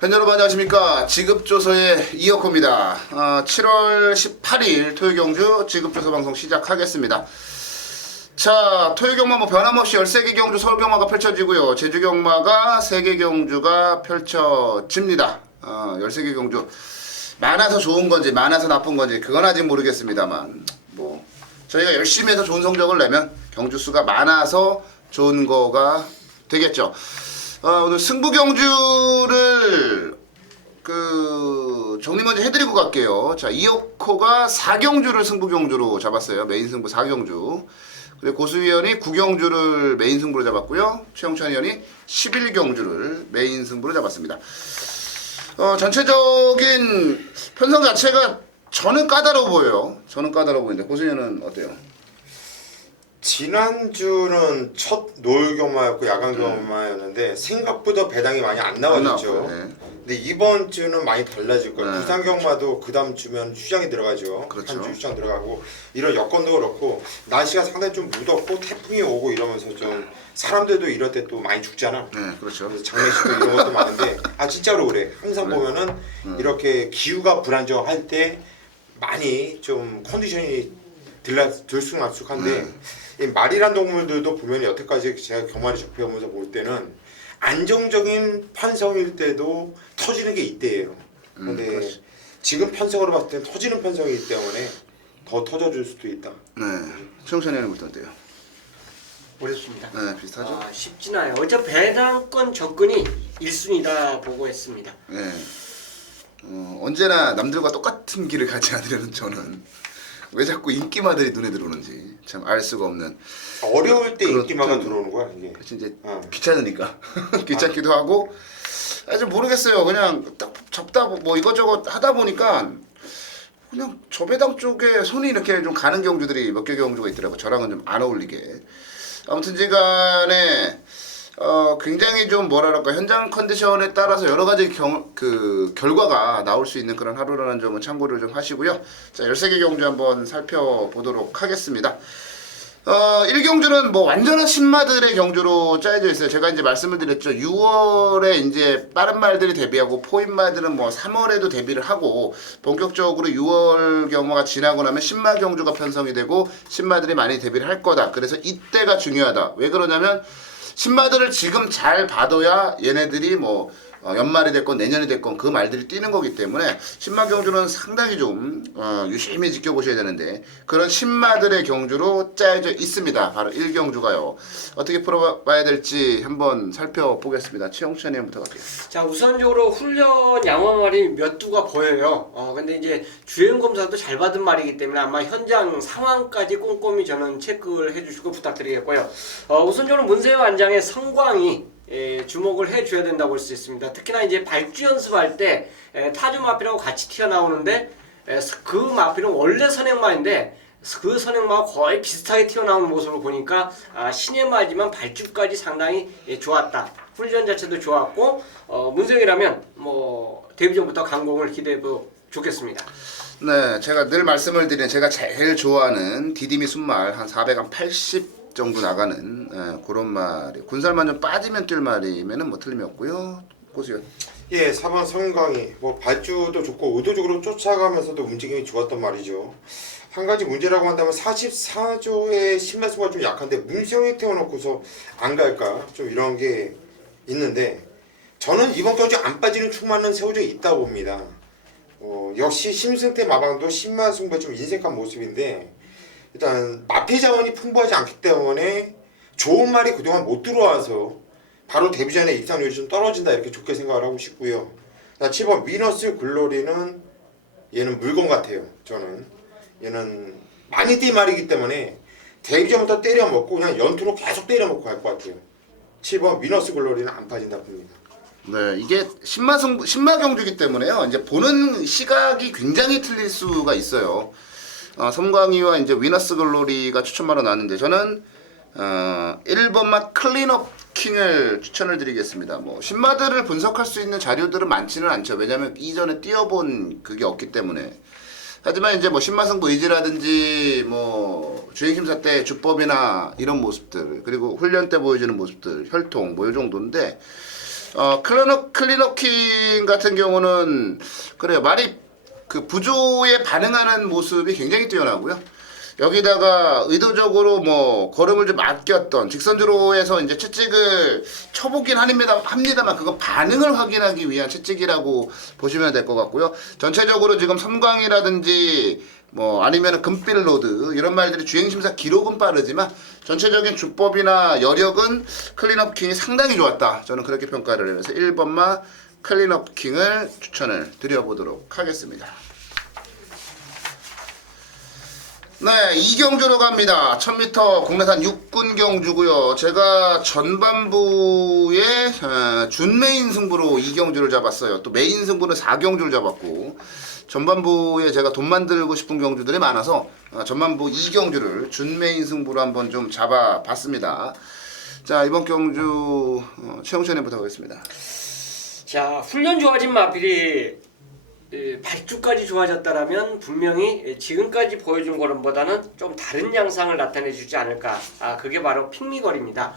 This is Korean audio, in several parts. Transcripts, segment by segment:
팬 여러분 안녕하십니까. 지급조서의 이혁호입니다. 7월 18일 토요경주 지급조서 방송 시작하겠습니다. 자, 토요경마 변함없이 13개 경주 서울경마가 펼쳐지고요. 제주경마가 3개 경주가 펼쳐집니다. 13개 경주 많아서 좋은 건지 많아서 나쁜 건지 그건 아직 모르겠습니다만 뭐 저희가 열심히 해서 좋은 성적을 내면 경주 수가 많아서 좋은 거가 되겠죠. 오늘 승부 경주를 정리 먼저 해드리고 갈게요. 자, 이혁호가 4경주를 승부 경주로 잡았어요. 메인 승부 4경주. 그리고 고수위원이 9경주를 메인 승부로 잡았고요. 최영찬 위원이 11경주를 메인 승부로 잡았습니다. 전체적인 편성 자체가 저는 까다로워 보여요. 저는 까다로워 보이는데 고수위원은 어때요? 지난주는 첫 노을 경마였고 야간 경마였는데 생각보다 배당이 많이 안 나와졌죠. 네. 근데 이번 주는 많이 달라질 거예요. 네. 부산 경마도 그 다음 주면 휴장이 들어가죠. 그렇죠. 한 주 휴장 들어가고 이런 여건도 그렇고 날씨가 상당히 좀 무덥고 태풍이 오고 이러면서 좀 사람들도 이럴 때 또 많이 죽잖아. 네, 그렇죠. 그래서 장례식도 이런 것도 많은데 진짜로 그래. 항상 보면은 이렇게 기후가 불안정할 때 많이 좀 컨디션이 들쑥날쑥한데 이 말이란 동물들도 보면 여태까지 제가 경마를 접해오면서 볼 때는 안정적인 편성일 때도 터지는 게 이때예요. 근데 지금 편성으로 봤을 땐 터지는 편성이기 때문에 더 터져줄 수도 있다. 네, 최영찬 위원은 어때요? 어렵습니다. 네, 비슷하죠? 쉽진 않아요. 어차피 배당권 접근이 1순위다 보고 했습니다. 네. 언제나 남들과 똑같은 길을 가지 않으려는 저는 왜 자꾸 인기마들이 눈에 들어오는지 참 알 수가 없는. 어려울 때 그렇죠. 인기마가 들어오는 거야 이게. 그치, 이제 귀찮으니까. 귀찮기도 하고 아주 모르겠어요. 그냥 딱 접다 뭐 이것저것 하다 보니까 그냥 저배당 쪽에 손이 이렇게 좀 가는 경주들이 몇 개 경주가 있더라고. 저랑은 좀 안 어울리게. 아무튼지간에 굉장히 좀 뭐랄까 현장 컨디션에 따라서 여러 가지 결과가 나올 수 있는 그런 하루라는 점은 참고를 좀 하시고요. 자, 13개 경주 한번 살펴보도록 하겠습니다. 1경주는 뭐 완전한 신마들의 경주로 짜여져 있어요. 제가 이제 말씀을 드렸죠. 6월에 이제 빠른 말들이 데뷔하고 포인마들은 뭐 3월에도 데뷔를 하고 본격적으로 6월 경마가 지나고 나면 신마 경주가 편성이 되고 신마들이 많이 데뷔를 할 거다. 그래서 이때가 중요하다. 왜 그러냐면 신마들을 지금 잘 봐둬야 얘네들이 뭐 연말이 됐건 내년이 됐건 그 말들이 뛰는 거기 때문에 신마 경주는 상당히 좀 유심히 지켜보셔야 되는데 그런 신마들의 경주로 짜여져 있습니다. 바로 1경주가요. 어떻게 풀어봐야 될지 한번 살펴보겠습니다. 최영찬 의원부터 갈게요. 자, 우선적으로 훈련 양호말이 몇 두가 보여요. 근데 이제 주행 검사도 잘 받은 말이기 때문에 아마 현장 상황까지 꼼꼼히 저는 체크를 해주시고 부탁드리겠고요. 우선적으로 문세호 안장의 성광이 주목을 해줘야 된다고 볼 수 있습니다. 특히나 이제 발주 연습할 때 타주 마피라고 같이 튀어나오는데 그 마피는 원래 선행마인데 그 선행마와 거의 비슷하게 튀어나오는 모습을 보니까 신의 마지만 발주까지 상당히 좋았다. 훈련 자체도 좋았고 문세영이라면 뭐 데뷔 전부터 강공을 기대해도 좋겠습니다. 네, 제가 늘 말씀을 드린 제가 제일 좋아하는 디디미 순말 한 480 정도 나가는 그런 말이 군살만 좀 빠지면 뛸 말이면은 뭐 틀림이 없고요. 고수연. 예, 4번 성광이 뭐 발주도 좋고 의도적으로 쫓아가면서도 움직임이 좋았단 말이죠. 한 가지 문제라고 한다면 44조의 신매수가 좀 약한데 문세영이 태워놓고서 안 갈까 좀 이런 게 있는데 저는 이번 경주 안 빠지는 충만한 세우져 있다 봅니다. 역시 심승태 마방도 신마승부에 좀 인색한 모습인데 일단 마피 자원이 풍부하지 않기 때문에 좋은 말이 그동안 못 들어와서 바로 데뷔 전에 입상률이 좀 떨어진다 이렇게 좋게 생각을 하고 싶고요. 7번 위너스 글로리는 얘는 물건 같아요. 저는 얘는 많이 뛸 말이기 때문에 데뷔 전부터 때려먹고 그냥 연투로 계속 때려먹고 갈 것 같아요. 7번 위너스 글로리는 안 빠진다 봅니다. 네, 이게 신마 경주기 때문에요. 이제 보는 시각이 굉장히 틀릴 수가 있어요. 섬광이와 이제 위너스 글로리가 추천받아 나왔는데 저는 1번맛 클린업 킹을 추천을 드리겠습니다. 뭐 신마들을 분석할 수 있는 자료들은 많지는 않죠. 왜냐하면 이전에 뛰어본 그게 없기 때문에. 하지만 이제 뭐 신마승부 의지라든지 뭐 주행심사 때 주법이나 이런 모습들 그리고 훈련 때 보여주는 모습들 혈통 뭐 이 정도인데 클리너킹 같은 경우는 그래요. 말이 그 부조에 반응하는 모습이 굉장히 뛰어나고요. 여기다가 의도적으로 뭐 걸음을 좀 아꼈던 직선주로에서 이제 채찍을 쳐보긴 합니다만 그거 반응을 확인하기 위한 채찍이라고 보시면 될 것 같고요. 전체적으로 지금 섬광이라든지 뭐 아니면 금빛 로드 이런 말들이 주행심사 기록은 빠르지만 전체적인 주법이나 여력은 클린업킹이 상당히 좋았다. 저는 그렇게 평가를 해서 1번마 클린업킹을 추천을 드려보도록 하겠습니다. 네, 이경주로 갑니다. 1000m 국내산 육군 경주고요. 제가 전반부에 준메인 승부로 이경주를 잡았어요. 또 메인 승부는 4경주를 잡았고 전반부에 제가 돈 만들고 싶은 경주들이 많아서 전반부 이경주를 준메인 승부로 한번 좀 잡아봤습니다. 자, 이번 경주 최영천님부터 가겠습니다. 자, 훈련 좋아진 마필이 발주까지 좋아졌다라면 분명히 지금까지 보여준 걸음보다는 좀 다른 양상을 나타내주지 않을까. 그게 바로 핑미걸입니다.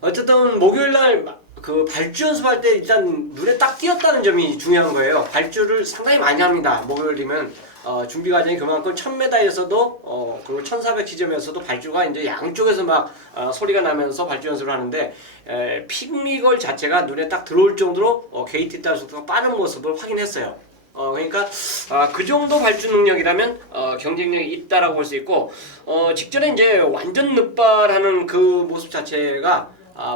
어쨌든 목요일날 그 발주 연습할 때 일단 눈에 딱 띄었다는 점이 중요한 거예요. 발주를 상당히 많이 합니다. 목요일이면 준비 과정이 그만큼 1000m에서도 그리고 1400 지점에서도 발주가 이제 양쪽에서 막 소리가 나면서 발주 연습을 하는데 핑미걸 자체가 눈에 딱 들어올 정도로 게이트 따라 속도가 빠른 모습을 확인했어요. 그러니까 그 정도 발주 능력이라면 경쟁력이 있다라고 볼 수 있고 직전에 이제 완전 늑발하는 그 모습 자체가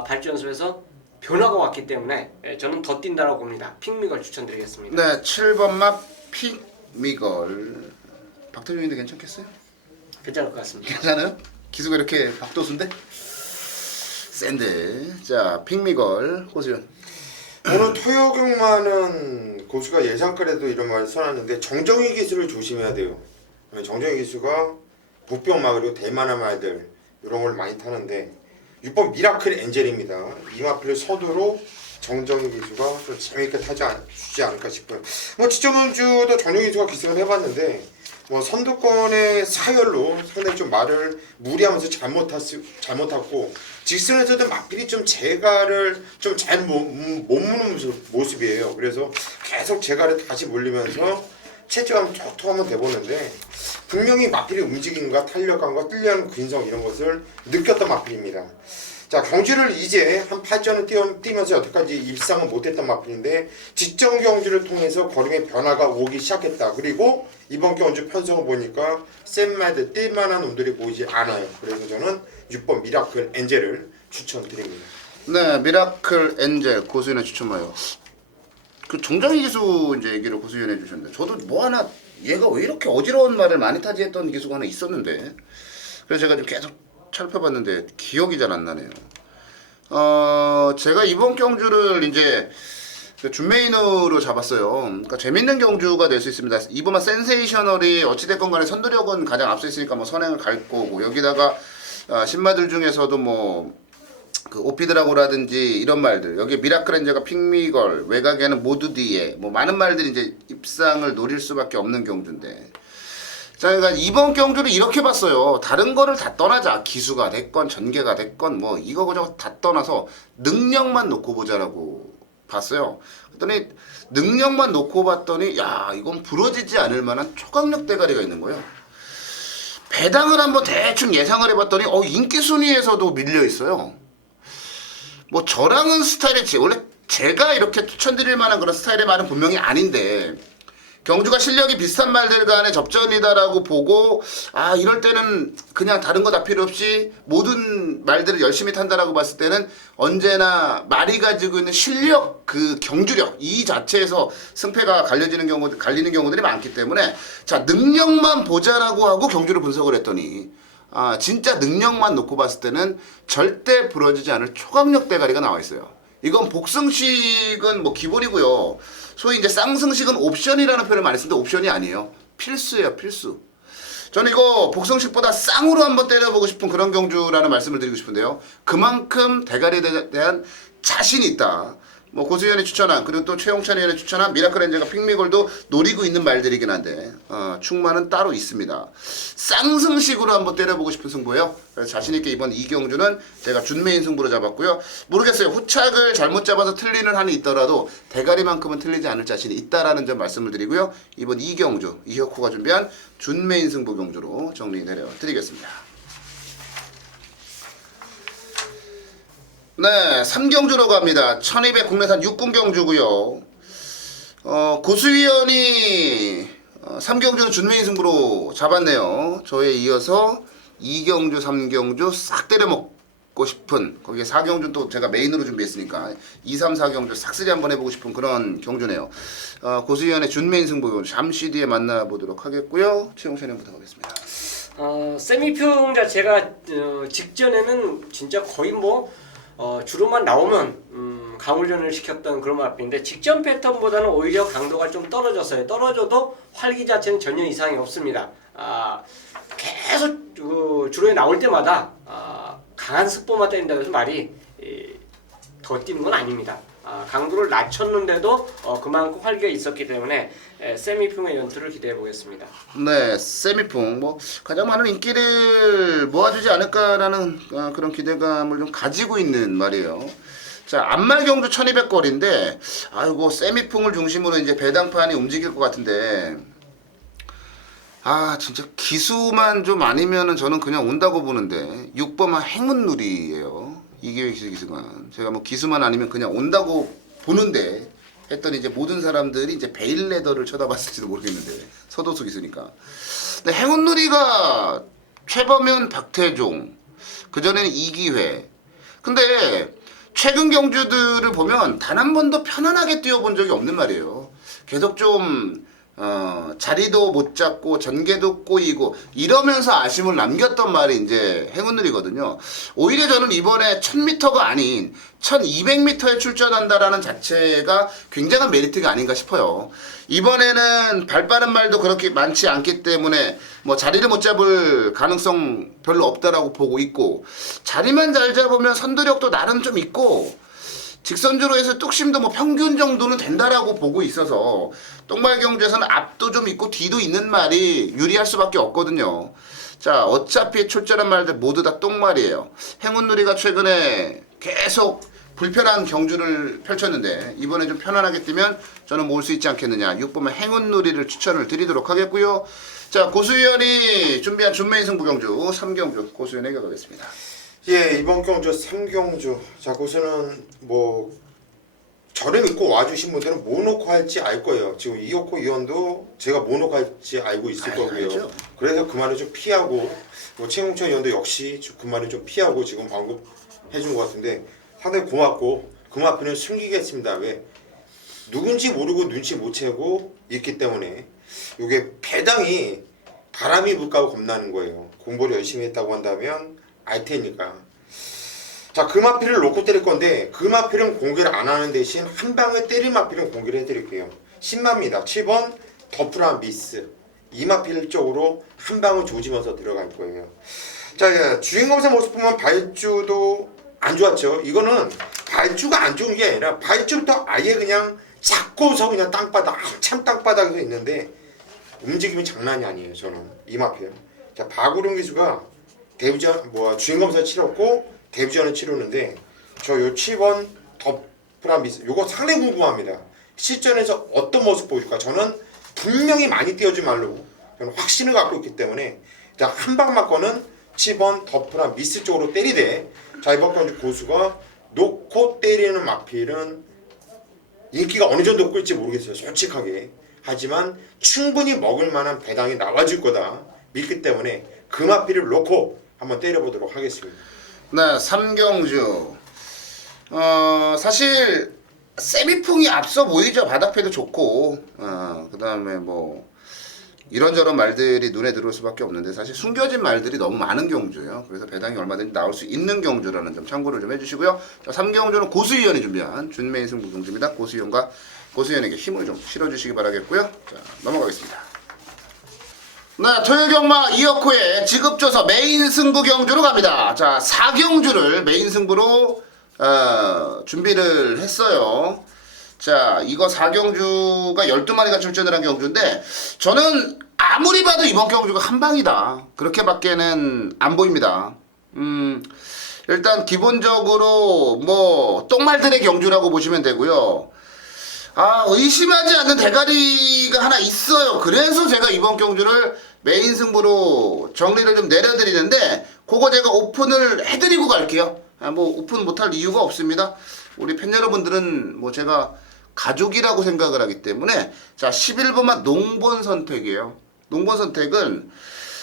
발주 연습에서 변화가 왔기 때문에 저는 더 뛴다라고 봅니다. 핑미걸 추천드리겠습니다. 네, 7번마 핑미걸. 박태준인데 괜찮겠어요? 괜찮을 것 같습니다. 괜찮아요? 기수가 이렇게 박도수인데? 센데. 자, 핑미걸 호수연. 오늘 토요경마는 고수가 예상가에도 이런 말을 써놨는데 정정희 기수를 조심해야 돼요. 정정희 기수가 부병마 그리고 대만한 말들 이런 걸 많이 타는데 6번 미라클 엔젤입니다. 이 마필을 서두로 정정희 기수가 좀 재미있게 주지 않을까 싶어요. 뭐 지점원주도 정정희 기수가 기승을 해봤는데 뭐 선두권의 사열로 상당히 좀 말을 무리하면서 잘못했고 직선에서도 마필이 좀 제가를 좀 잘 못 무는 모습이에요. 그래서 계속 제가를 다시 몰리면서 체중감 톡톡하면 돼보는데 분명히 마필의 움직임과 탄력감과 뚫려는 근성 이런 것을 느꼈던 마필입니다. 자, 경주를 이제 한 8전을 뛰면서 여태까지 입상은 못했던 마필인데 직전 경주를 통해서 걸음의 변화가 오기 시작했다. 그리고 이번 경주 편성을 보니까 샌마드 뛸만한 놈들이 보이지 않아요. 그래서 저는 6번 미라클 엔젤을 추천드립니다. 네, 미라클 엔젤 고수연의 추천마요. 그 정정희 기수 이제 얘기를 고수연 해주셨는데 저도 뭐 하나 얘가 왜 이렇게 어지러운 말을 많이 타지 했던 기수가 하나 있었는데 그래서 제가 좀 계속 살펴봤는데 기억이 잘 안 나네요. 제가 이번 경주를 이제 준메인으로 잡았어요. 그러니까 재밌는 경주가 될 수 있습니다. 이번만 센세이셔널이 어찌됐건 간에 선두력은 가장 앞서 있으니까 뭐 선행을 갈 거고 여기다가 신마들 중에서도 뭐 그 오피드라고라든지 이런 말들 여기 미라클 엔젤과 핑미걸 외곽에는 모두디에 뭐 많은 말들이 이제 입상을 노릴 수밖에 없는 경주인데 자, 그러니까 이번 경주를 이렇게 봤어요. 다른 거를 다 떠나자. 기수가 됐건 전개가 됐건 뭐 이거저거 다 떠나서 능력만 놓고 보자라고 봤어요. 그랬더니 능력만 놓고 봤더니 야 이건 부러지지 않을 만한 초강력 대가리가 있는 거예요. 배당을 한번 대충 예상을 해봤더니 인기 순위에서도 밀려 있어요. 뭐 저랑은 스타일이 원래 제가 이렇게 추천드릴 만한 그런 스타일의 말은 분명히 아닌데 경주가 실력이 비슷한 말들 간의 접전이다라고 보고 이럴 때는 그냥 다른 거 다 필요 없이 모든 말들을 열심히 탄다라고 봤을 때는 언제나 말이 가지고 있는 실력 그 경주력 이 자체에서 승패가 갈리는 경우들이 많기 때문에 자 능력만 보자라고 하고 경주를 분석을 했더니 진짜 능력만 놓고 봤을 때는 절대 부러지지 않을 초강력 대가리가 나와 있어요. 이건 복승식은 뭐 기본이고요. 소위 이제 쌍승식은 옵션이라는 표현을 많이 쓰는데 옵션이 아니에요. 필수예요, 필수. 저는 이거 복승식보다 쌍으로 한번 때려보고 싶은 그런 경주라는 말씀을 드리고 싶은데요. 그만큼 대가리에 대한 자신이 있다. 뭐 고수현이 추천한 그리고 또 최용찬 의원이 추천한 미라클 엔젤과 핑미골도 노리고 있는 말들이긴 한데 충만은 따로 있습니다. 쌍승식으로 한번 때려보고 싶은 승부예요. 그래서 자신있게 이번 이경주는 제가 준메인 승부로 잡았고요. 모르겠어요. 후착을 잘못 잡아서 틀리는 한이 있더라도 대가리만큼은 틀리지 않을 자신이 있다라는 점 말씀을 드리고요. 이번 이경주 이혁호가 준비한 준메인 승부 경주로 정리 내려드리겠습니다. 네, 3경주로 갑니다. 1200 국내산 육군 경주고요. 고수위원이 3경주는 준메인 승부로 잡았네요. 저에 이어서 2경주, 3경주 싹 때려먹고 싶은, 거기에 4경주는 또 제가 메인으로 준비했으니까 2, 3, 4경주 싹쓸이 한번 해보고 싶은 그런 경주네요. 고수위원의 준메인 승부 잠시 뒤에 만나보도록 하겠고요. 최용찬 의원부터 가겠습니다. 세미평 자체가 직전에는 진짜 거의 뭐 주로만 나오면 강울전을 시켰던 그런 마필인데 직전 패턴보다는 오히려 강도가 좀 떨어졌어요. 떨어져도 활기 자체는 전혀 이상이 없습니다. 계속 주로에 나올 때마다 강한 습보만 때린다고 해서 말이 더 뛰는 건 아닙니다. 강도를 낮췄는데도 그만큼 활기가 있었기 때문에 세미풍의 연투를 기대해 보겠습니다. 네, 세미풍 뭐 가장 많은 인기를 모아주지 않을까라는 그런 기대감을 좀 가지고 있는 말이에요. 자, 안말 경주 1200거리인데 아이고 세미풍을 중심으로 이제 배당판이 움직일 것 같은데 진짜 기수만 좀 아니면은 저는 그냥 온다고 보는데 6번만 행운누리예요. 이계획 기수만 제가 뭐 기수만 아니면 그냥 온다고 보는데 했더니 이제 모든 사람들이 이제 베일레더를 쳐다봤을지도 모르겠는데 서도수 기수니까. 근데 행운누리가 최범현, 박태종 그 전에는 이기회. 근데 최근 경주들을 보면 단 한 번도 편안하게 뛰어본 적이 없는 말이에요. 계속 좀 자리도 못 잡고 전개도 꼬이고 이러면서 아쉬움을 남겼던 말이 이제 행운누리거든요. 오히려 저는 이번에 1000m가 아닌 1200m에 출전한다라는 자체가 굉장한 메리트가 아닌가 싶어요. 이번에는 발 빠른 말도 그렇게 많지 않기 때문에 뭐 자리를 못 잡을 가능성 별로 없다라고 보고 있고 자리만 잘 잡으면 선두력도 나름 좀 있고 직선주로 해서 뚝심도 뭐 평균 정도는 된다라고 보고 있어서 똥말 경주에서는 앞도 좀 있고 뒤도 있는 말이 유리할 수밖에 없거든요. 자, 어차피 출전한 말들 모두 다 똥말이에요. 행운누리가 최근에 계속 불편한 경주를 펼쳤는데 이번에 좀 편안하게 뛰면 저는 모을 수 있지 않겠느냐. 6번만 행운누리를 추천을 드리도록 하겠고요. 자, 고수위원이 준비한 준메인 승부 경주 3경주 고수위원에게 가겠습니다. 예, 이번 경주 3경주. 자, 고수는 뭐 저를 믿고 와주신 분들은 뭐 놓고 할지 알 거예요. 지금 이혁호 의원도 제가 뭐 놓고 할지 알고 있을 거고요. 알죠. 그래서 그 말을 좀 피하고 뭐 최용찬 의원도 역시 그 말을 좀 피하고 지금 방금 해준 것 같은데 상당히 고맙고 그 마피는 숨기겠습니다. 왜? 누군지 모르고 눈치 못 채고 있기 때문에 이게 배당이 바람이 불까고 겁나는 거예요. 공부를 열심히 했다고 한다면 알 테니까. 자, 그 마피를 놓고 때릴 건데 그 마피는 공개를 안 하는 대신 한 방에 때릴 마피는 공개를 해드릴게요. 10만입니다. 7번 더프라 미스. 이 마피를 쪽으로 한 방을 조지면서 들어갈 거예요. 자, 주인검사 모습 보면 발주도 안 좋았죠. 이거는 발주가 안 좋은 게 아니라 발주부터 아예 그냥 잡고서 그냥 땅바닥 한참 땅바닥에서 있는데 움직임이 장난이 아니에요. 저는 이 마피요. 자, 박우룡 기수가 데뷔전 주인검사 치렀고 데뷔전을 치르는데 저 요 7번 더프라미스 요거 상당히 궁금합니다. 실전에서 어떤 모습 보여줄까? 저는 분명히 많이 띄워준 말로 저는 확신을 갖고 있기 때문에 자, 한 방 맞고는 7번 더프라미스 쪽으로 때리되 자, 이번 경주 고수가 놓고 때리는 마필은 인기가 어느 정도 끌지 모르겠어요. 솔직하게. 하지만 충분히 먹을 만한 배당이 나와줄 거다 믿기 때문에 그 마필을 놓고 한번 때려보도록 하겠습니다. 네, 3경주. 사실 세미풍이 앞서 보이죠. 바닥패도 좋고, 그 다음에 뭐 이런저런 말들이 눈에 들어올 수밖에 없는데 사실 숨겨진 말들이 너무 많은 경주예요. 그래서 배당이 얼마든지 나올 수 있는 경주라는 점 참고를 좀 해주시고요. 자, 3경주는 고수위원이 준비한 준메인 승부 경주입니다. 고수위원에게 힘을 좀 실어주시기 바라겠고요. 자, 넘어가겠습니다. 네, 토요경마 이혁호의 지급조서 메인 승부 경주로 갑니다. 자, 4경주를 메인 승부로 준비를 했어요. 자, 이거 4경주가 12마리가 출전을 한 경주인데 저는 아무리 봐도 이번 경주가 한 방이다. 그렇게밖에는 안 보입니다. 일단 기본적으로 뭐 똥말들의 경주라고 보시면 되고요. 의심하지 않는 대가리가 하나 있어요. 그래서 제가 이번 경주를 메인 승부로 정리를 좀 내려드리는데 그거 제가 오픈을 해드리고 갈게요. 뭐 오픈 못할 이유가 없습니다. 우리 팬 여러분들은 뭐 제가 가족이라고 생각을 하기 때문에. 자, 11번만 농번 선택이에요. 농번 선택은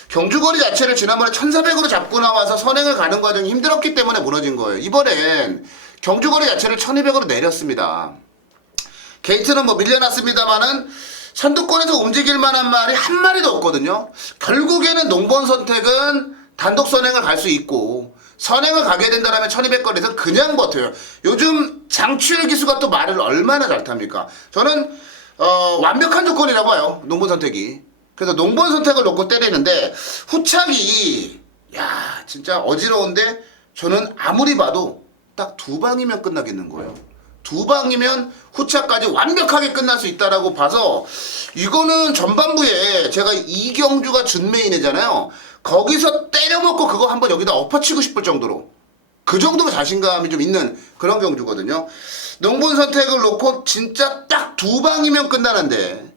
경주거리 자체를 지난번에 1400으로 잡고 나와서 선행을 가는 과정이 힘들었기 때문에 무너진 거예요. 이번엔 경주거리 자체를 1200으로 내렸습니다. 게이트는 뭐 밀려났습니다만은 선두권에서 움직일 만한 말이 한 마리도 없거든요. 결국에는 농번 선택은 단독 선행을 갈 수 있고 선행을 가게 된다면 1200거리에서 그냥 버텨요. 요즘 장추일 기수가 또 말을 얼마나 잘 탑니까? 저는 완벽한 조건이라고 봐요. 농번 선택이. 그래서 농번 선택을 놓고 때리는데 후착이 야 진짜 어지러운데 저는 아무리 봐도 딱 2방이면 끝나겠는 거예요. 2방이면 후차까지 완벽하게 끝날 수 있다라고 봐서 이거는 전반부에 제가 이경주가 준메인이잖아요. 거기서 때려먹고 그거 한번 여기다 엎어치고 싶을 정도로 그 정도로 자신감이 좀 있는 그런 경주거든요. 농본 선택을 놓고 진짜 딱 2방이면 끝나는데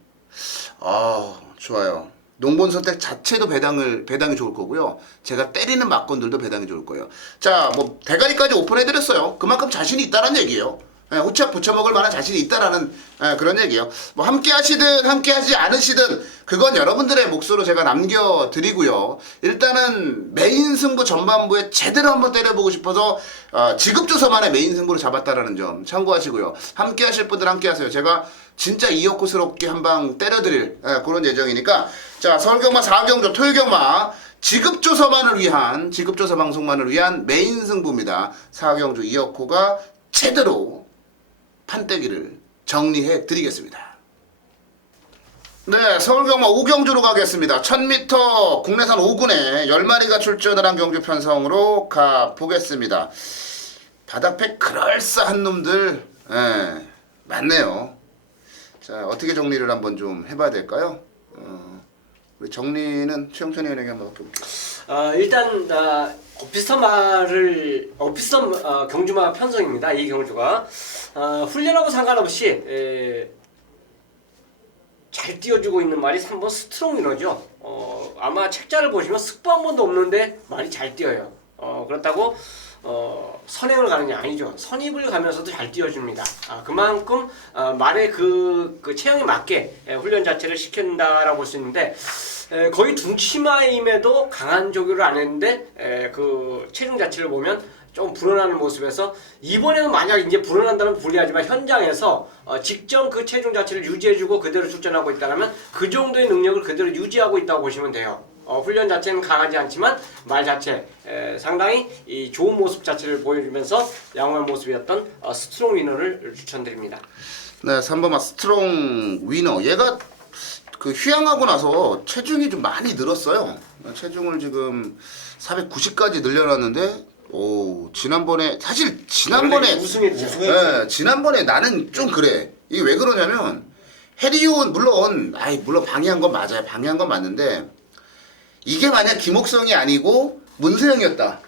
좋아요. 농본 선택 자체도 배당이 좋을 거고요. 제가 때리는 막건들도 배당이 좋을 거예요. 자, 뭐 대가리까지 오픈해드렸어요. 그만큼 자신이 있다는 얘기예요. 후착 붙여먹을 만한 자신이 있다라는 그런 얘기예요. 뭐 함께 하시든 함께 하지 않으시든 그건 여러분들의 몫으로 제가 남겨드리고요. 일단은 메인 승부 전반부에 제대로 한번 때려보고 싶어서 지급조서만의 메인 승부를 잡았다라는 점 참고하시고요. 함께 하실 분들 함께 하세요. 제가 진짜 이어코스럽게 한방 때려드릴 그런 예정이니까. 자, 서울경마 4경주 토요경마 지급조서만을 위한 지급조서 방송만을 위한 메인 승부입니다. 4경주 이어코가 제대로 판때기를 정리해 드리겠습니다. 네, 서울경마 5경주로 가겠습니다. 1000m 국내산 5군에 10마리가 출전을 한 경주 편성으로 가보겠습니다. 바닥팩 그럴싸한 놈들 많네요. 자, 어떻게 정리를 한번 좀 해봐야 될까요? 우리 정리는 최영찬 의원에게 한번 맡겨볼게요. 일단 비슷한 경주마 편성입니다. 이 경주가 훈련하고 상관없이 잘 띄워주고 있는 말이 3번 스트롱 위너죠. 아마 책자를 보시면 습부 한 번도 없는데 말이 잘 뛰어요. 그렇다고 선행을 가는 게 아니죠. 선입을 가면서도 잘 띄워줍니다. 그만큼 말의 그 체형에 맞게 훈련 자체를 시킨다라고 볼 수 있는데 거의 둥치마임에도 강한 조교를 안 했는데 그 체중 자체를 보면 좀 불어나는 모습에서 이번에는 만약 이제 불어난다면 불리하지만 현장에서 직전 그 체중 자체를 유지해주고 그대로 출전하고 있다면 그 정도의 능력을 그대로 유지하고 있다고 보시면 돼요. 훈련 자체는 강하지 않지만 말 자체 상당히 이 좋은 모습 자체를 보여주면서 양호한 모습이었던 스트롱 위너를 추천드립니다. 네, 3번 스트롱 위너. 얘가 그 휴양하고 나서 체중이 좀 많이 늘었어요. 체중을 지금 490까지 늘려놨는데 지난번에 우승했죠. 네, 지난번에 나는 좀 그래. 이게 왜 그러냐면 해리온 물론 방해한 건 맞아요. 방해한 건 맞는데 이게 만약 김옥성이 아니고 문세영이었다.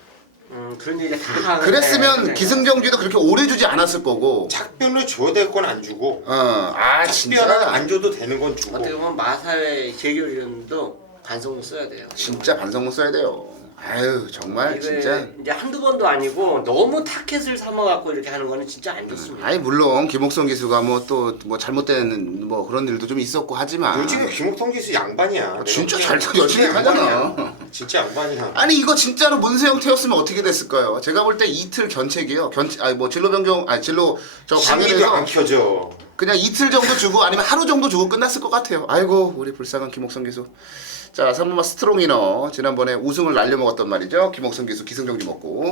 그런 얘기 다 그랬으면 기승전결도 그렇게 오래 주지 않았을 거고. 착변을 줘야 될 건 안 주고 착변은 착변은 안 줘도 되는 건 주고. 어떻게 보면 마사회 재교련도 반성을 써야 돼요. 진짜 반성문 써야 돼요. 아유 정말 진짜. 이제 한두 번도 아니고 너무 타켓을 삼아갖고 이렇게 하는 거는 진짜 안 좋습니다. 아니 물론 김옥성 기수가 뭐 또 뭐 잘못된 뭐 그런 일도 좀 있었고 하지만 요즘에 김옥성 기수 양반이야. 진짜 내가 잘 그냥 열심히 진짜 하잖아. 양반이야. 진짜 양반이야. 아니 이거 진짜로 문세영 태웠으면 어떻게 됐을까요? 제가 볼 때 이틀 견책이에요. 뭐 진로 변경 진로 저 신기도 방해에서 안 켜져. 그냥 이틀 정도 주고 아니면 하루 정도 주고 끝났을 것 같아요. 아이고 우리 불쌍한 김옥성 기수. 자, 3번마 스트롱이너. 지난번에 우승을 날려먹었단 말이죠. 김옥성 기수 기승전결 먹고.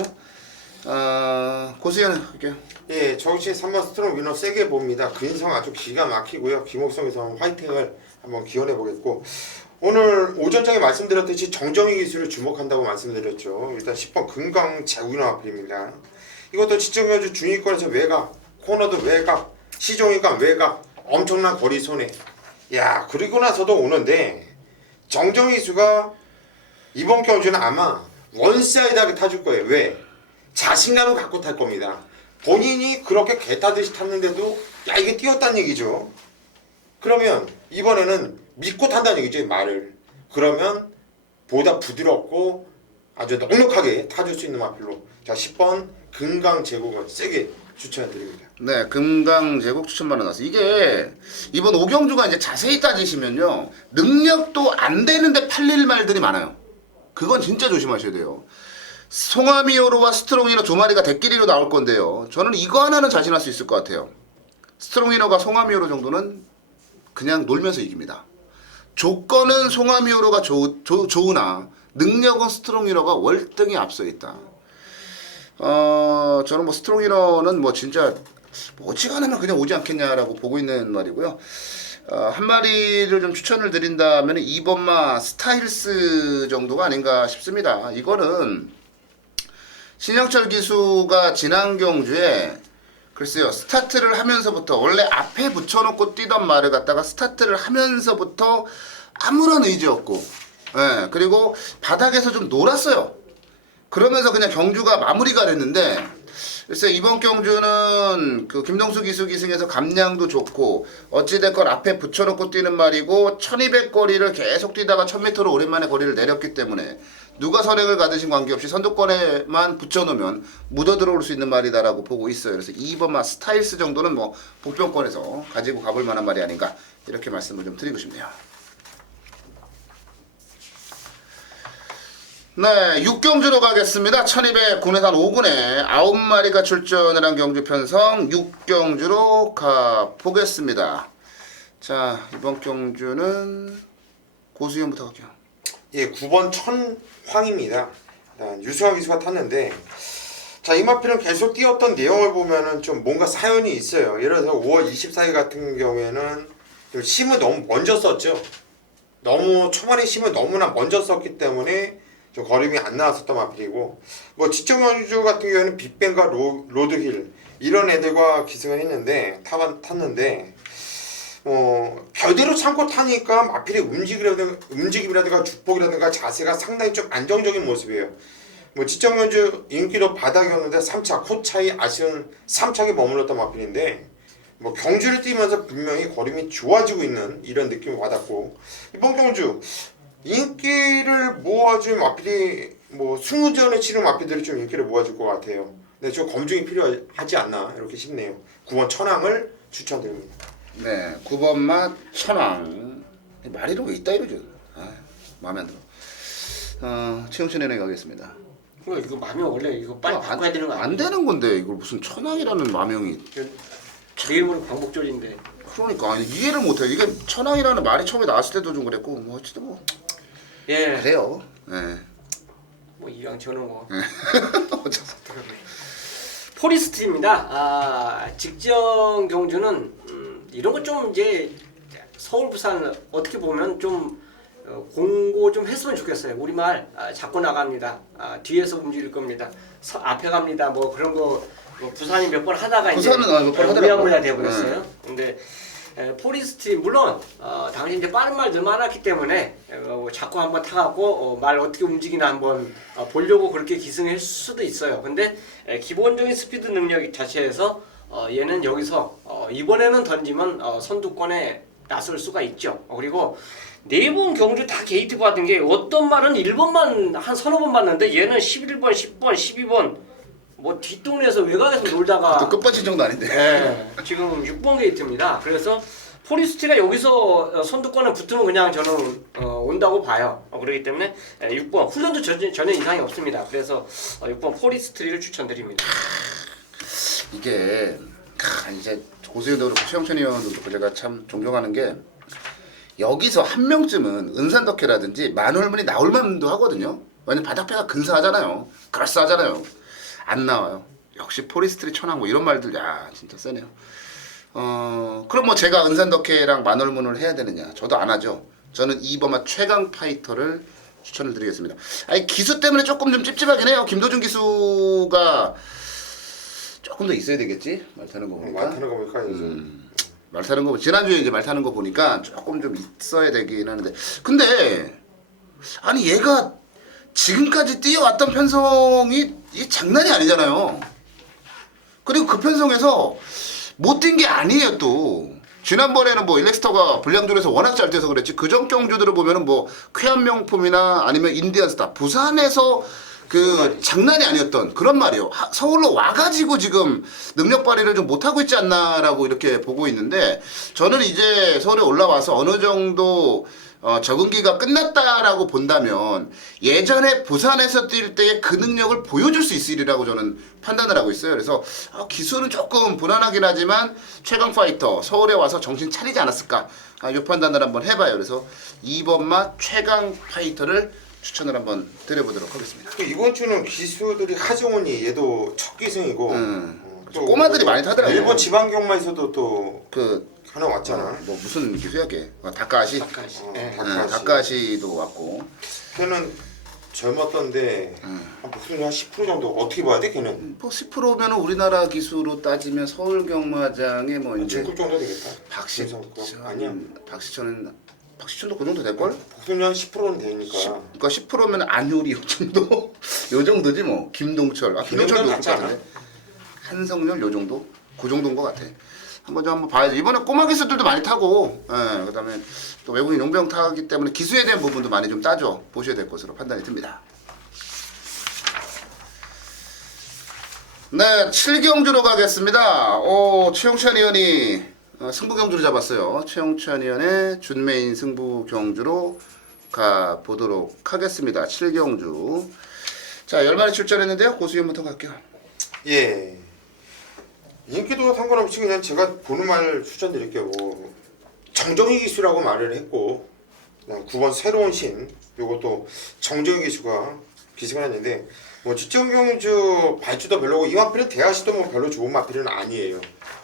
고수연 할게요. 예, 정치 3번 스트롱 위너 세게 봅니다. 근성 아주 기가 막히고요. 김옥성에서 화이팅을 한번 기원해 보겠고, 오늘 오전장에 말씀드렸듯이 정정희 기술을 주목한다고 말씀드렸죠. 일단 10번 금강 재우너 앞입니다. 이것도 지정연주 중위권에서 외곽, 코너도 외곽, 시종이가 외곽, 엄청난 거리 손해. 야, 그리고 나서도 오는데 정정희수가 이번 경주는 아마 원사이드하게 타줄 거예요. 왜? 자신감을 갖고 탈 겁니다. 본인이 그렇게 개 타듯이 탔는데도 야, 이게 뛰었다는 얘기죠. 그러면 이번에는 믿고 탄다는 얘기죠, 이 말을. 그러면 보다 부드럽고 아주 넉넉하게 타줄 수 있는 마필로, 자 10번 금강제국을 세게 추천해드립니다. 네, 금강제국 추천만 원놨어. 이게 이번 오경주가 이제 자세히 따지시면요, 능력도 안 되는데 팔릴 말들이 많아요. 그건 진짜 조심하셔야 돼요. 송아미오로와 스트롱이너 두 마리가 대끼리로 나올 건데요, 저는 이거 하나는 자신할 수 있을 것 같아요. 스트롱이너가 송아미오로 정도는 그냥 놀면서 이깁니다. 조건은 송아미오로가 좋으나 능력은 스트롱이너가 월등히 앞서 있다. 저는 뭐 스트롱이너는 뭐 진짜 어지간하면 그냥 오지 않겠냐라고 보고 있는 말이고요. 한 마리를 좀 추천을 드린다면 2번마 스타일스 정도가 아닌가 싶습니다. 이거는 신영철 기수가 지난 경주에 글쎄요, 스타트를 하면서부터 원래 앞에 붙여놓고 뛰던 말을 갖다가 스타트를 하면서부터 아무런 의지 없고, 예, 그리고 바닥에서 좀 놀았어요. 그러면서 그냥 경주가 마무리가 됐는데, 글쎄 이번 경주는 그 김동수 기수 기승에서 감량도 좋고 어찌됐건 앞에 붙여놓고 뛰는 말이고 1200거리를 계속 뛰다가 1000m로 오랜만에 거리를 내렸기 때문에 누가 선행을 가드신 관계없이 선두권에만 붙여놓으면 묻어들어올 수 있는 말이다라고 보고 있어요. 그래서 2번마 스타일스 정도는 뭐 복병권에서 가지고 가볼 만한 말이 아닌가, 이렇게 말씀을 좀 드리고 싶네요. 네, 6경주로 가겠습니다. 1200 군해산 5군에 9마리가 출전을 한 경주 편성 6경주로 가보겠습니다. 자, 이번 경주는 고수연부터 갈게요. 예, 9번 천황입니다. 유수환 기수가 탔는데, 자, 이 마필은 계속 뛰었던 내용을 보면은 좀 뭔가 사연이 있어요. 예를 들어서 5월 24일 같은 경우에는 좀 심을 너무 먼저 썼죠. 너무 초반에 심을 너무나 먼저 썼기 때문에 좀 걸음이 안 나왔었던 마필이고, 뭐 지정연주 같은 경우에는 빅뱅과 로드힐 이런 애들과 기승을 했는데 탔는데 별대로 참고 타니까 마필의 움직임이라든가 주폭이라든가 자세가 상당히 좀 안정적인 모습이에요. 뭐 지정연주 인기도 바닥이었는데 3차 코차이 아쉬운 3차에 머물렀던 마필인데, 뭐 경주를 뛰면서 분명히 걸음이 좋아지고 있는 이런 느낌을 받았고, 이번 경주 인기를 모아줄 마필이 뭐 20전을 치는 마필들이 좀 인기를 모아줄 것 같아요. 근데 좀 검증이 필요하지 않나 이렇게 싶네요. 9번 천왕을 추천드립니다. 네, 9번마 천왕. 말이로 왜 있다 이러죠. 마음에 안 들어. 최영춘에게 가겠습니다. 이거 마명 원래 이거 빨리 바꿔야 되는 거 아니에요? 안 되는 건데 이걸 무슨 천왕이라는 마명이. 제 이름으로 광복절인데. 그러니까 아니, 이해를 못해. 이게 천왕이라는 말이 처음에 나왔을 때도 좀 그랬고, 뭐 어쨌든 뭐 예. 그래요. 네. 뭐 이왕 저는 뭐 어쩌서. 포리스트입니다. 직전 경주는 이런 거 좀 이제 서울 부산 어떻게 보면 좀 공고 좀 했으면 좋겠어요. 우리말 잡고 나갑니다. 뒤에서 움직일 겁니다. 앞에 갑니다. 뭐 그런 거 뭐 부산이 몇 번 하다가 부산은 이제 몇 번 하더라고요. 무야무야 돼버렸어요. 근데 포리스트 물론 당시 이제 빠른 말들 많았기 때문에 자꾸 한번 타갖고 말 어떻게 움직이나 한번 보려고 그렇게 기승할 수도 있어요. 근데 기본적인 스피드 능력 자체에서 얘는 여기서 이번에는 던지면 선두권에 나설 수가 있죠. 그리고 네 번 경주 다 게이트 받은 게 어떤 말은 1번만 한 서너 번 봤는데 얘는 11번, 10번, 12번 뭐 뒷동네에서 외곽에서 놀다가 또 끝번째 정도 아닌데. 네, 지금 6번 게이트입니다. 그래서 포리스트가 여기서 선두권에 붙으면 그냥 저는 온다고 봐요. 그렇기 때문에 6번 훈련도 전혀 이상이 없습니다. 그래서 6번 포리스트를 추천드립니다. 이게 이제 고수현도 그렇고 최영천이 형도 그렇고 제가 참 존경하는 게, 여기서 한 명쯤은 은산덕회라든지 만월문이 나올 만도 하거든요. 왜냐면 바닥배가 근사하잖아요. 그럴싸하잖아요. 안 나와요. 역시 포리스트리 천왕 뭐 이런 말들, 야 진짜 세네요. 그럼 뭐 제가 은산덕회랑 만월문을 해야 되느냐? 저도 안 하죠. 저는 2번마 최강 파이터를 추천을 드리겠습니다. 아니 기수 때문에 조금 좀 찝찝하긴 해요. 김도준 기수가 조금 더 있어야 되겠지? 말 타는 거 보니까. 말 타는 거 보니까 말 타는 거 지난주에 이제 말 타는 거 보니까 조금 좀 있어야 되긴 하는데 근데 아니 얘가 지금까지 뛰어왔던 편성이 이게 장난이 아니잖아요. 그리고 그 편성에서 못 뛴 게 아니에요 또. 지난번에는 뭐 일렉스터가 불량조에서 워낙 잘 뛰어서 그랬지 그전 경주들을 보면은 뭐 쾌한명품이나 아니면 인디언스타 부산에서 그 장난이 아니었던 그런 말이에요. 서울로 와가지고 지금 능력 발휘를 좀 못하고 있지 않나라고 이렇게 보고 있는데 저는 이제 서울에 올라와서 어느 정도 적응기가 끝났다라고 본다면 예전에 부산에서 뛸 때의 그 능력을 보여줄 수 있으리라고 저는 판단을 하고 있어요. 그래서 기술은 조금 불안하긴 하지만 최강 파이터 서울에 와서 정신 차리지 않았을까 이 판단을 한번 해봐요. 그래서 2번마 최강 파이터를 추천을 한번 드려보도록 하겠습니다. 또 이번 주는 기수들이 하정훈이 얘도 첫 기승이고 또 꼬마들이 많이 타더라고요. 일본 지방경마에서도 또 그 하나 왔잖아. 뭐 무슨 기수야 걔? 다카시. 다카시. 다카시도 왔고. 걔는 젊었던데 무슨 한 10% 정도 어떻게 봐야 돼 걔는? 뭐 10%면 우리나라 기수로 따지면 서울 경마장에 뭐 이제 중급 정도 되겠다. 박시천 아니야. 박시천도 그 정도 될 걸? 복순이 한 10%는 되니까. 그러니까 10%면 안효리 요 정도 요 정도지 뭐. 김동철 김동철도 그럴 것 같은데. 한성열 요 정도 그 정도인 것 같아. 한번 봐야지. 이번에 꼬마 기수들도 많이 타고, 그다음에 또 외국인 용병 타기 때문에 기수에 대한 부분도 많이 좀 따져 보셔야 될 것으로 판단이 듭니다. 네, 7경주로 가겠습니다. 최용찬 의원이 승부 경주를 잡았어요. 최용찬 의원의 준메인 승부 경주로 가 보도록 하겠습니다. 7경주. 자, 10마리 출전했는데요. 고수위원부터 갈게요. 예. 인기도와 상관없이 그냥 제가 보는 말 추천드릴게요. 뭐 정정희 기수라고 말을 했고, 그다음 9번 새로운 신, 요것도 정정희 기수가 기승을 했는데, 뭐 지정경주 발주도 별로고 이 마필은 대하시도 뭐 별로 좋은 마필은 아니에요.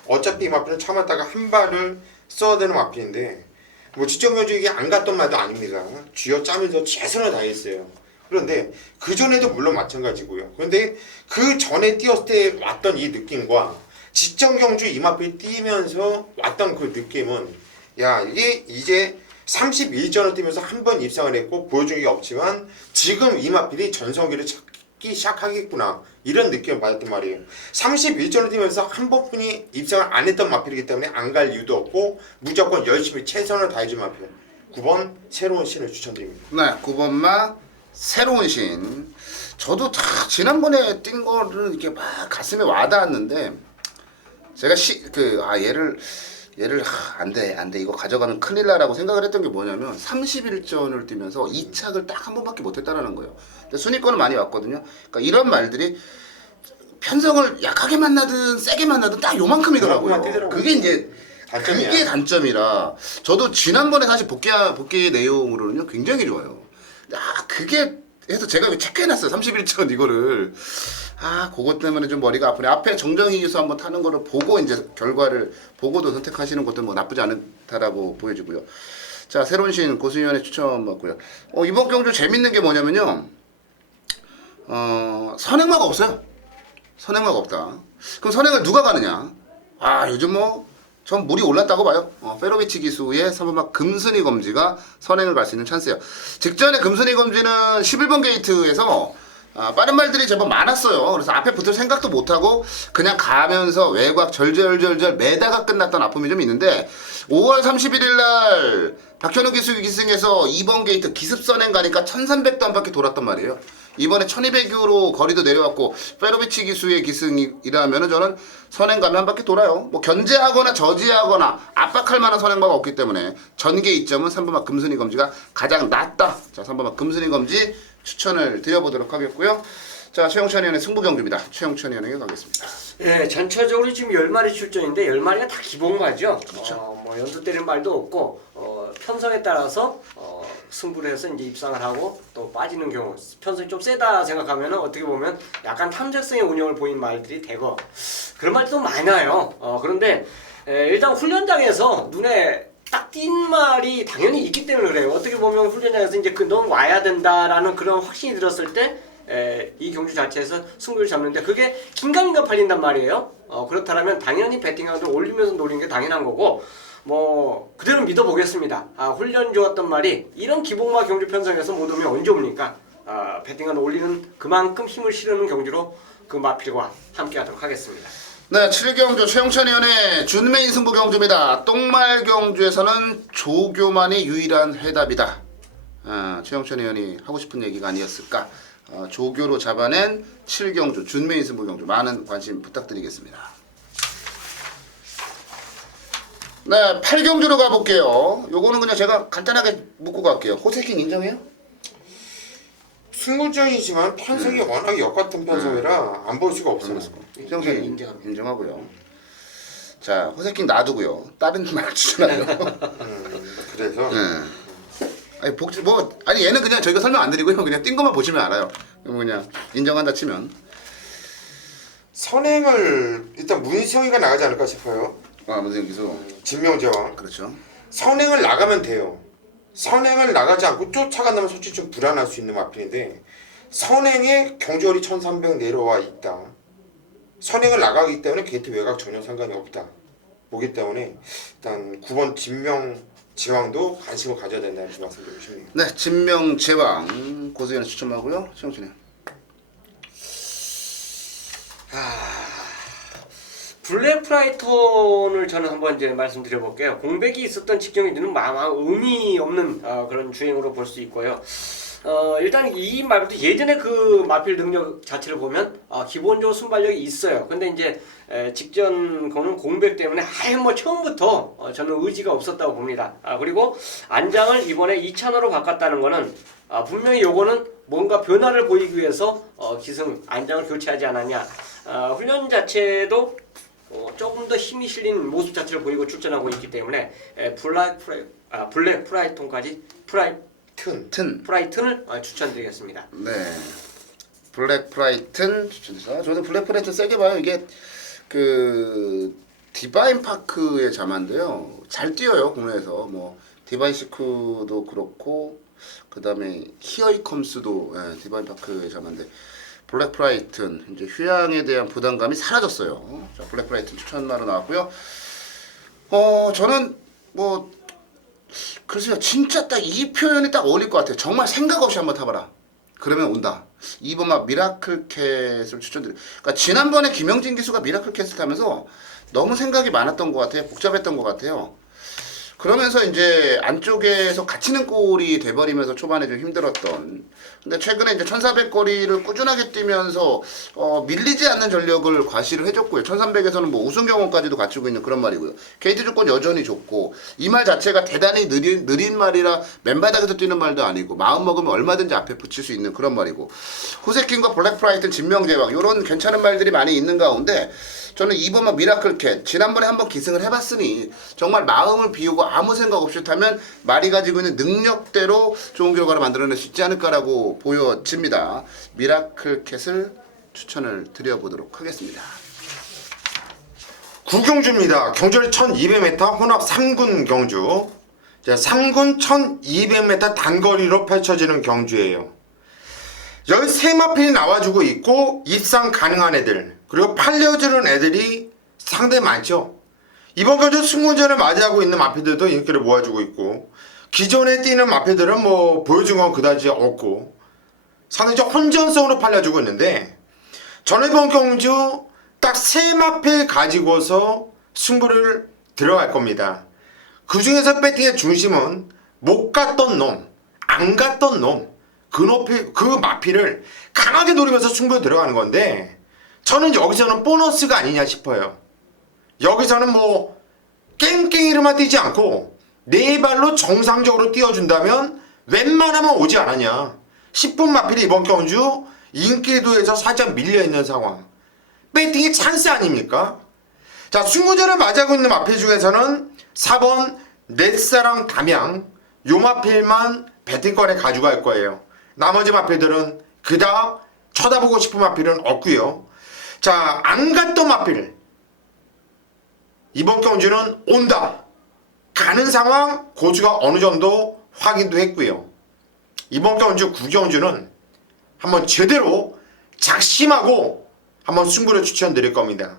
어차피 이 마필은 참았다가 한 발을 써야 되는 마필인데, 뭐 지정경주 이게 안 갔던 말도 아닙니다. 쥐어 짜면서 최선을 다했어요. 그런데 그 전에도 물론 마찬가지고요. 그런데 그 전에 뛰었을 때 왔던 이 느낌과 지정경주 이마필 뛰면서 왔던 그 느낌은 야 이게 이제 31전을 뛰면서 한 번 입상을 했고 보여준 게 없지만 지금 이마필이 전성기를 찾기 시작하겠구나 이런 느낌을 받았단 말이에요. 31전을 뛰면서 한 번뿐이 입상을 안 했던 마필이기 때문에 안 갈 이유도 없고 무조건 열심히 최선을 다해준 마필 9번 새로운 신을 추천드립니다. 네, 9번마 새로운 신. 저도 다 지난번에 뛴 거를 이렇게 막 가슴에 와닿았는데 제가 얘를 안돼 이거 가져가면 큰일 나라고 생각을 했던 게 뭐냐면 31전을 뛰면서 2착을 딱 한 번밖에 못했다라는 거예요. 근데 순위권은 많이 왔거든요. 그러니까 이런 말들이 편성을 약하게 만나든 세게 만나든 딱 요만큼이더라고요. 그게 이제 단점이야. 그게 단점이라 저도 지난번에 사실 복귀 내용으로는요 굉장히 좋아요. 그게 해서 제가 체크해놨어요. 31전 이거를. 그것 때문에 좀 머리가 아프네. 앞에 정정희 기수 한번 타는 거를 보고 이제 결과를 보고도 선택하시는 것도 뭐 나쁘지 않다라고 보여지고요. 자, 새로운 신 고수위원회 추천 받고요. 이번 경주 재밌는 게 뭐냐면요. 선행마가 없어요. 선행마가 없다. 그럼 선행을 누가 가느냐? 요즘 전 물이 올랐다고 봐요. 페로비치 기수의 3번마 금순이 검지가 선행을 갈 수 있는 찬스예요. 직전에 금순이 검지는 11번 게이트에서 빠른 말들이 제법 많았어요. 그래서 앞에 붙을 생각도 못하고 그냥 가면서 외곽 절절절절 매다가 끝났던 아픔이 좀 있는데 5월 31일 날 박현우 기수 기승에서 2번 게이트 기습선행 가니까 1300도 한 바퀴 돌았단 말이에요. 이번에 1200으로 거리도 내려왔고 페로비치 기수의 기승이라면은 저는 선행 가면 한 바퀴 돌아요. 뭐 견제하거나 저지하거나 압박할 만한 선행마가 없기 때문에 전개 이점은 3번마 금순이 검지가 가장 낫다. 자, 3번마 금순이 검지 추천을 드려보도록 하겠고요. 자, 최용찬 의원의 승부 경주입니다. 최용찬 의원에게 가겠습니다. 네, 전체적으로 지금 10마리 출전인데 10마리가 다 기본마죠. 그렇죠. 뭐 연도 때리는 말도 없고 편성에 따라서 승부를 해서 이제 입상을 하고 또 빠지는 경우 편성이 좀 세다 생각하면은 어떻게 보면 약간 탐색성의 운영을 보인 말들이 대거 그런 말도 많아요. 그런데 일단 훈련장에서 눈에 딱 띈 말이 당연히 있기 때문에 그래요. 어떻게 보면 훈련장에서 이제 넌 와야 된다라는 그런 확신이 들었을 때 이 경주 자체에서 승부를 잡는데 그게 긴가민가 팔린단 말이에요. 그렇다면 당연히 배팅각을 올리면서 노리는 게 당연한 거고 뭐 그대로 믿어보겠습니다. 훈련 좋았던 말이 이런 기복마 경주 편성에서 못 오면 언제 옵니까? 배팅각을 올리는 그만큼 힘을 실으는 경주로 그 마필과 함께하도록 하겠습니다. 네, 7경주 최영찬 의원의 준메인 승부 경주입니다. 똥말 경주에서는 조교만이 유일한 해답이다. 최영찬 의원이 하고 싶은 얘기가 아니었을까. 조교로 잡아낸 7경주 준메인 승부 경주 많은 관심 부탁드리겠습니다. 네, 8경주로 가볼게요. 요거는 그냥 제가 간단하게 묻고 갈게요. 호세킹 인정해요? 승부전이지만 편성이 워낙 역같은 편성이라 안 볼 수가 없어요. 최영찬 인정합니다. 인정하고요. 자, 호세킹 놔두고요. 다른 말 추천하죠. 그래서 아니 아니 얘는 그냥 저희가 설명 안 드리고요. 그냥 뛴 것만 보시면 알아요. 그냥 인정한다 치면. 선행을 일단 문성이가 나가지 않을까 싶어요. 무슨 기수. 진명제왕. 그렇죠. 선행을 나가면 돼요. 선행을 나가지 않고 쫓아간다면 솔직히 좀 불안할 수 있는 마필인데 선행에 경주월이 1300 내려와 있다. 선행을 나가기 때문에 게이트 외곽 전혀 상관이 없다. 보기 때문에 일단 9번 진명제왕도 관심을 가져야 된다 이렇게 말씀드리고 싶네요. 네, 진명제왕 고수연을 추천하고요. 최영준이. 블랙 프라이톤을 저는 한번 이제 말씀드려볼게요. 공백이 있었던 직경이들은 의미 없는 그런 주행으로 볼 수 있고요. 일단 이 말도 예전에 그 마필 능력 자체를 보면 기본적으로 순발력이 있어요. 근데 이제 직전 거는 공백 때문에 아예 뭐 처음부터 저는 의지가 없었다고 봅니다. 그리고 안장을 이번에 2차로로 바꿨다는 거는 분명히 요거는 뭔가 변화를 보이기 위해서 기승 안장을 교체하지 않았냐. 훈련 자체도 조금 더 힘이 실린 모습 자체를 보이고 출전하고 있기 때문에 블랙 프라이톤까지 프라이튼을 추천드리겠습니다. 네. 블랙 프라이튼 추천드립니다. 저도 블랙 프라이튼 세게 봐요. 이게 그 디바인 파크의 자만인데요. 잘 뛰어요 국내에서. 뭐 디바인 시크도 그렇고 그다음에 히어이컴스도 디바인 파크의 자만인데. 블랙 프라이튼 이제 휴양에 대한 부담감이 사라졌어요. 자, 블랙 프라이튼 추천마로 나왔고요. 저는 뭐 글쎄요, 진짜 딱 이 표현이 딱 어울릴 것 같아요. 정말 생각 없이 한번 타봐라. 그러면 온다. 2번 막 미라클캣을 추천드려요. 그러니까 지난번에 김영진 기수가 미라클캣을 타면서 너무 생각이 많았던 것 같아요. 복잡했던 것 같아요. 그러면서 이제 안쪽에서 갇히는 꼴이 돼버리면서 초반에 좀 힘들었던. 근데 최근에 이제 1400거리를 꾸준하게 뛰면서 밀리지 않는 전력을 과시를 해줬고요. 1300에서는 뭐 우승 경험까지도 갖추고 있는 그런 말이고요. 게이트 조건 여전히 좋고 이 말 자체가 대단히 느린 말이라 맨바닥에서 뛰는 말도 아니고 마음 먹으면 얼마든지 앞에 붙일 수 있는 그런 말이고 호세킹과 블랙 프라이튼, 진명제왕 이런 괜찮은 말들이 많이 있는 가운데 저는 2번만 미라클캣 지난번에 한번 기승을 해봤으니 정말 마음을 비우고 아무 생각 없이 타면 말이 가지고 있는 능력대로 좋은 결과를 만들어낼 수 있지 않을까라고 보여집니다. 미라클캣을 추천을 드려보도록 하겠습니다. 구경주입니다. 경주월이 1200m 혼합 3군 경주. 3군 1200m 단거리로 펼쳐지는 경주예요. 여기 세 마필이 나와주고 있고 입상 가능한 애들 그리고 팔려주는 애들이 상당히 많죠. 이번 경주 승군전을 맞이하고 있는 마필들도 인기를 모아주고 있고 기존에 뛰는 마필들은 뭐 보여준 건 그다지 없고 상당히 좀 혼전성으로 팔려주고 있는데 저는 이번 경주 딱 세 마필 가지고서 승부를 들어갈 겁니다. 그 중에서 배팅의 중심은 못 갔던 놈, 안 갔던 놈, 그 마필을 강하게 노리면서 승부에 들어가는 건데 저는 여기서는 보너스가 아니냐 싶어요. 여기서는 뭐 깽깽이로만 뛰지 않고 네 발로 정상적으로 뛰어준다면 웬만하면 오지 않았냐. 10분 마필이 이번 경주 인기도에서 살짝 밀려있는 상황. 배팅의 찬스 아닙니까? 자, 승부전을 맞이하고 있는 마필 중에서는 4번 넷사랑 담양 요 마필만 배팅권에 가져갈 거예요. 나머지 마필들은 그닥 쳐다보고 싶은 마필은 없고요. 자, 안 갔던 마필 이번 경주는 온다. 가는 상황 고수가 어느 정도 확인도 했고요. 이번 경주 9경주는 한번 제대로 작심하고 한번 승부를 추천드릴 겁니다.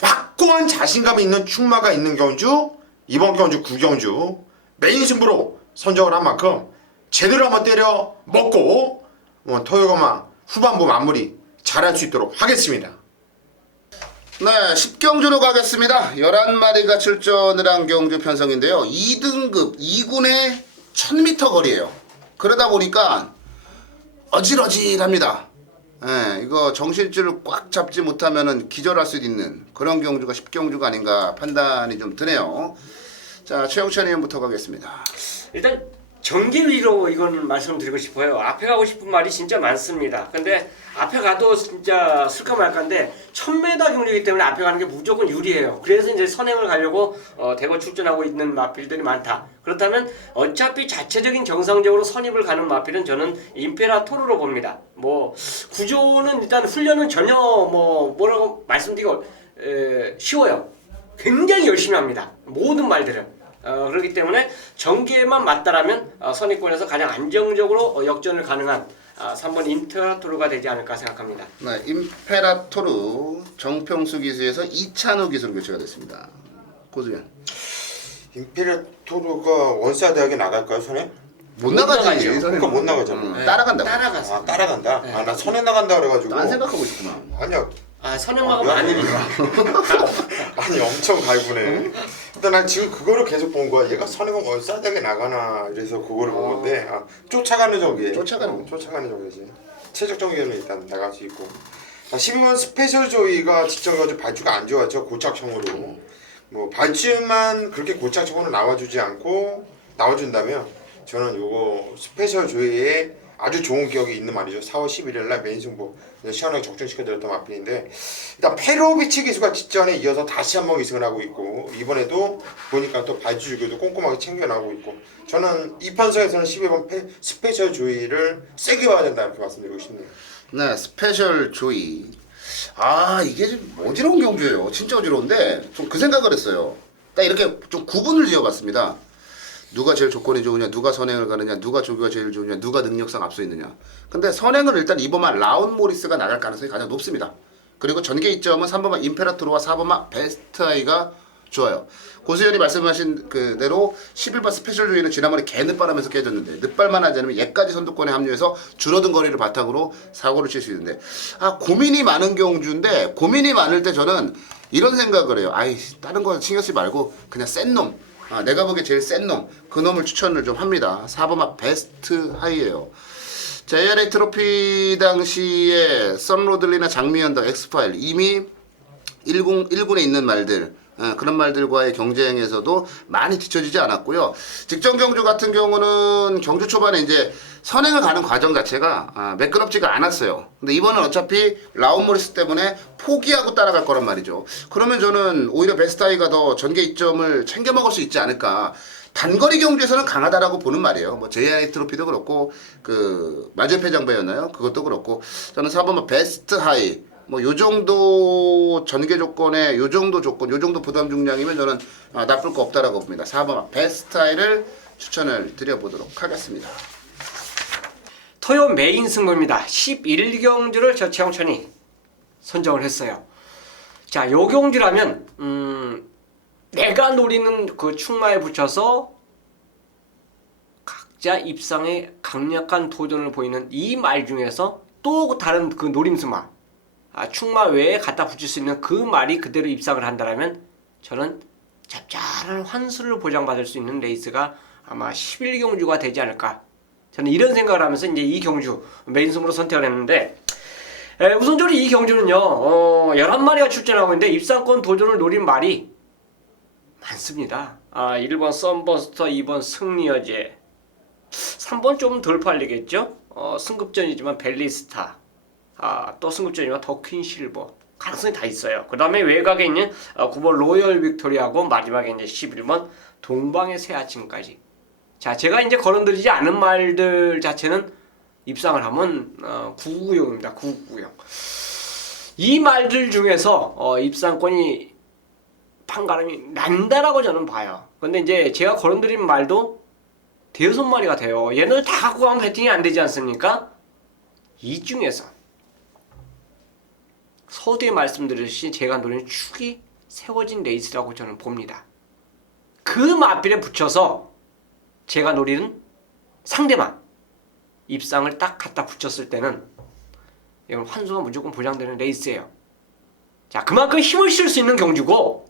확고한 자신감이 있는 충마가 있는 경주, 이번 경주 구경주 메인 승부로 선정을 한 만큼 제대로 한번 때려 먹고 토요일마 후반부 마무리 잘할 수 있도록 하겠습니다. 네, 10경주로 가겠습니다. 11마리가 출전을 한 경주 편성인데요. 2등급 2군의 1000m 거리예요. 그러다 보니까 어질어질합니다. 예, 이거 정신줄을 꽉 잡지 못하면은 기절할 수 있는 그런 경주가 10경주가 아닌가 판단이 좀 드네요. 자, 최영찬 의원부터 가겠습니다. 일단 전개 위로 이건 말씀드리고 싶어요. 앞에 가고 싶은 말이 진짜 많습니다. 근데 앞에 가도 진짜 쓸까 말까인데 1000m 경주이기 때문에 앞에 가는 게 무조건 유리해요. 그래서 이제 선행을 가려고 대거 출전하고 있는 마필들이 많다. 그렇다면 어차피 자체적인 정상적으로 선입을 가는 마필은 저는 임페라토르로 봅니다. 뭐 구조는 일단 훈련은 전혀 뭐라고 말씀드리고 쉬워요. 굉장히 열심히 합니다. 모든 말들은. 그렇기 때문에 전개만 맞다라면 선입권에서 가장 안정적으로 역전을 가능한 3번 임페라토르가 되지 않을까 생각합니다. 네, 임페라토르 정평수 기수에서 이찬우 기수로 교체가 됐습니다. 고수현. 임페라토르가 원사 대학에 나갈까요, 선에? 못 나가죠. 나가지. 그러니까 못 나가잖아. 네. 따라간다고. 따라가서. 아, 따라간다? 네. 아, 나 선에 나간다 그래가지고. 딴 생각하고 있구만. 아니야. 선행마가 많으니까. 아니 엄청 갈구네. 일단 난 지금 그거를 계속 본 거야. 얘가 선행은 월사대학에 나가나 이래서 그거를 본 건데 쫓아가는 정계. 쫓아가는 정계지. 최적 정계는 일단 나갈 수 있고. 12번 스페셜 조이가 직전까지 발주가 안 좋았죠. 고착형으로. 뭐 발주만 그렇게 고착형으로 나와주지 않고 나와준다면 저는 요거 스페셜 조이에 아주 좋은 기억이 있는 말이죠. 4월 11일날 메인 승부 시원하게 적중시켜드렸던 마필인데 일단 페로비치 기수가 직전에 이어서 다시 한번 기승을 하고 있고 이번에도 보니까 또 발주 주교도 꼼꼼하게 챙겨나오고 있고 저는 이 편성에서는 12번 스페셜 조이를 세게 봐야 된다 이렇게 말씀드리고 싶네요. 네, 스페셜 조이. 아, 이게 좀 어지러운 경주예요. 진짜 어지러운데 좀 그 생각을 했어요. 딱 이렇게 좀 구분을 지어봤습니다. 누가 제일 조건이 좋으냐, 누가 선행을 가느냐, 누가 조교가 제일 좋으냐, 누가 능력상 앞서 있느냐. 근데 선행을 일단 2번만 라운 모리스가 나갈 가능성이 가장 높습니다. 그리고 전개 이점은 3번만 임페라토르와 4번만 베스트아이가 좋아요. 고수현이 말씀하신 그대로 11번 스페셜 조이는 지난번에 개 늦발하면서 깨졌는데 늦발만 하지 않으면 얘까지 선두권에 합류해서 줄어든 거리를 바탕으로 사고를 칠 수 있는데 고민이 많은 경주인데 고민이 많을 때 저는 이런 생각을 해요. 아이 다른 거 신경 쓰지 말고 그냥 센 놈. 내가 보기에 제일 센 놈, 그 놈을 추천을 좀 합니다. 4번만 베스트 하이예요. 자, ARA 트로피 당시에 썬로들리나 장미연더, 엑스파일 이미 1군에 있는 말들 그런 말들과의 경쟁에서도 많이 뒤처지지 않았고요. 직전 경주 같은 경우는 경주 초반에 이제 선행을 가는 과정 자체가 매끄럽지가 않았어요. 근데 이번은 어차피 라운 모리스 때문에 포기하고 따라갈 거란 말이죠. 그러면 저는 오히려 베스타이가 더 전개 이점을 챙겨 먹을 수 있지 않을까. 단거리 경주에서는 강하다라고 보는 말이에요. 뭐 JRA 트로피도 그렇고 그 마주페 장배였나요? 그것도 그렇고 저는 4번만 베스트 하이 뭐 요 정도 전개 조건에 요 정도 조건, 요 정도 부담 중량이면 저는 나쁠 거 없다라고 봅니다. 4번 베스트하이를 추천을 드려보도록 하겠습니다. 토요 메인 승부입니다. 11경주를 저 최영천이 선정을 했어요. 자, 요 경주라면 내가 노리는 그 충마에 붙여서 각자 입상에 강력한 도전을 보이는 이 말 중에서 또 다른 그 노림수마 충마 외에 갖다 붙일 수 있는 그 말이 그대로 입상을 한다면 저는 짭짤한 환수를 보장받을 수 있는 레이스가 아마 11경주가 되지 않을까. 저는 이런 생각을 하면서 이제 이 경주 메인 승부로 선택을 했는데 우선적으로 이 경주는요 11마리가 출전하고 있는데 입상권 도전을 노린 말이 많습니다. 1번 썬버스터, 2번 승리여제, 3번 좀 덜 팔리겠죠. 승급전이지만 벨리스타, 또 승급전이지만 더퀸 실버 가능성이 다 있어요. 그 다음에 외곽에 있는 9번 로열 빅토리아하고 마지막에 이제 11번 동방의 새 아침까지. 자, 제가 이제 거론드리지 않은 말들 자체는 입상을 하면 9구용입니다. 9구용. 이 말들 중에서 입상권이 판가름이 난다라고 저는 봐요. 근데 이제 제가 거론드린 말도 5마리가 돼요. 얘네들 다 갖고 가면 배팅이 안 되지 않습니까? 이 중에서 서두에 말씀드렸듯이 제가 노리는 축이 세워진 레이스라고 저는 봅니다. 그 마필에 붙여서 제가 노리는 상대방 입상을 딱 갖다 붙였을 때는 이건 환수가 무조건 보장되는 레이스예요. 자, 그만큼 힘을 실을 수 있는 경주고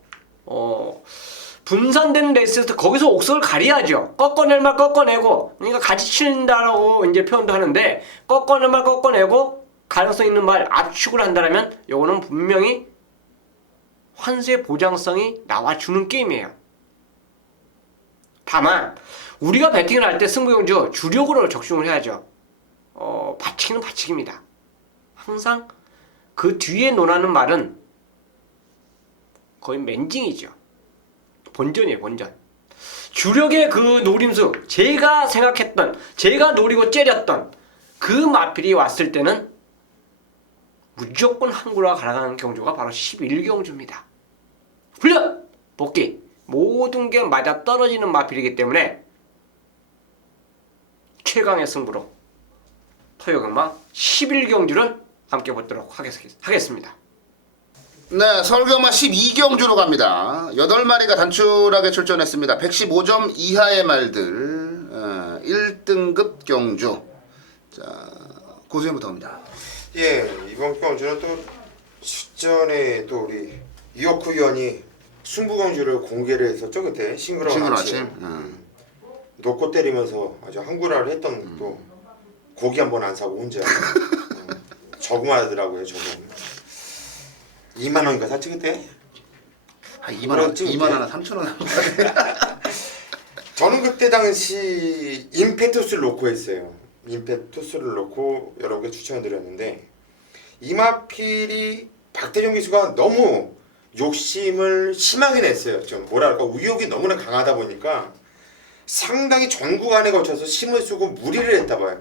분산되는 레이스에서 거기서 옥석을 가려야죠. 꺾어낼 말 꺾어내고, 그러니까 같이 친다라고 이제 표현도 하는데, 꺾어낼 말 꺾어내고 가능성 있는 말 압축을 한다면 요거는 분명히 환수의 보장성이 나와주는 게임이에요. 다만 우리가 배팅을 할 때 승부경주 주력으로 적중을 해야죠. 받치기는 받치기입니다. 항상 그 뒤에 논하는 말은 거의 맨징이죠. 본전이에요, 본전. 주력의 그 노림수, 제가 생각했던, 제가 노리고 째렸던 그 마필이 왔을 때는 무조건 항구라 가라가는 경주가 바로 11경주입니다. 훈련, 복귀, 모든 게 맞아 떨어지는 마필이기 때문에 최강의 승부로 토요강마 11경주를 함께 보도록 하겠습니다. 네, 서울경마 12경주로 갑니다. 8마리가 단출하게 출전했습니다. 115점 이하의 말들 1등급 경주. 자, 고수현부터 갑니다. 예, 이번 경주는 또 직전에 또 우리 이옥후 의원이 승부경주를 공개를 했었죠. 그때 싱그러운 아침. 놓고 때리면서 아주 한구라를 했던 또 고기 한 번 안 사고 혼자 저금하더라고요. 저금 2만 원인가 샀지 그때? 2만 원, 2만 원에 3천 원. 저는 그때 당시 임페투스를 놓고 했어요. 임페투스를 놓고 여러 개 추천드렸는데 이마필이 박태종 기수가 너무 욕심을 심하게 냈어요. 좀 뭐랄까 의욕이 너무나 강하다 보니까 상당히 전 구간에 걸쳐서 힘을 쓰고 무리를 했다 봐요.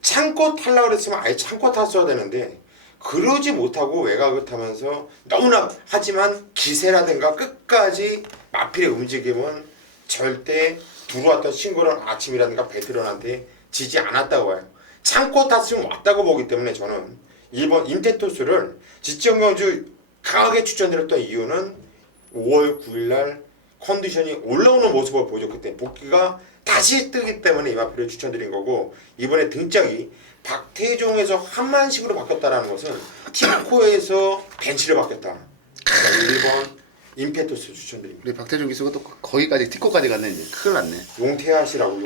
참고 타려고 그랬으면 아예 참고 탔어야 되는데 그러지 못하고 외곽을 타면서 너무나 하지만 기세라든가 끝까지 마필의 움직임은 절대 들어왔던 싱그러운 아침이라든가 베테랑한테 지지 않았다고 봐요. 참고 탔으면 왔다고 보기 때문에 저는 1번 임테토스를 지정경주 강하게 추천드렸던 이유는 5월 9일날 컨디션이 올라오는 모습을 보여줬기 때문에 복귀가 다시 뜨기 때문에 이 마필을 추천드린 거고 이번에 등짝이 박태종에서 한만식으로 바뀌었다는 것은 팀코에서 벤치를 바뀌었다. 1번 임페토스 추천드립니다. 우리 박태종 기수가 또 거기까지 티코까지 갔네. 이제 큰일 났네. 용태하시라고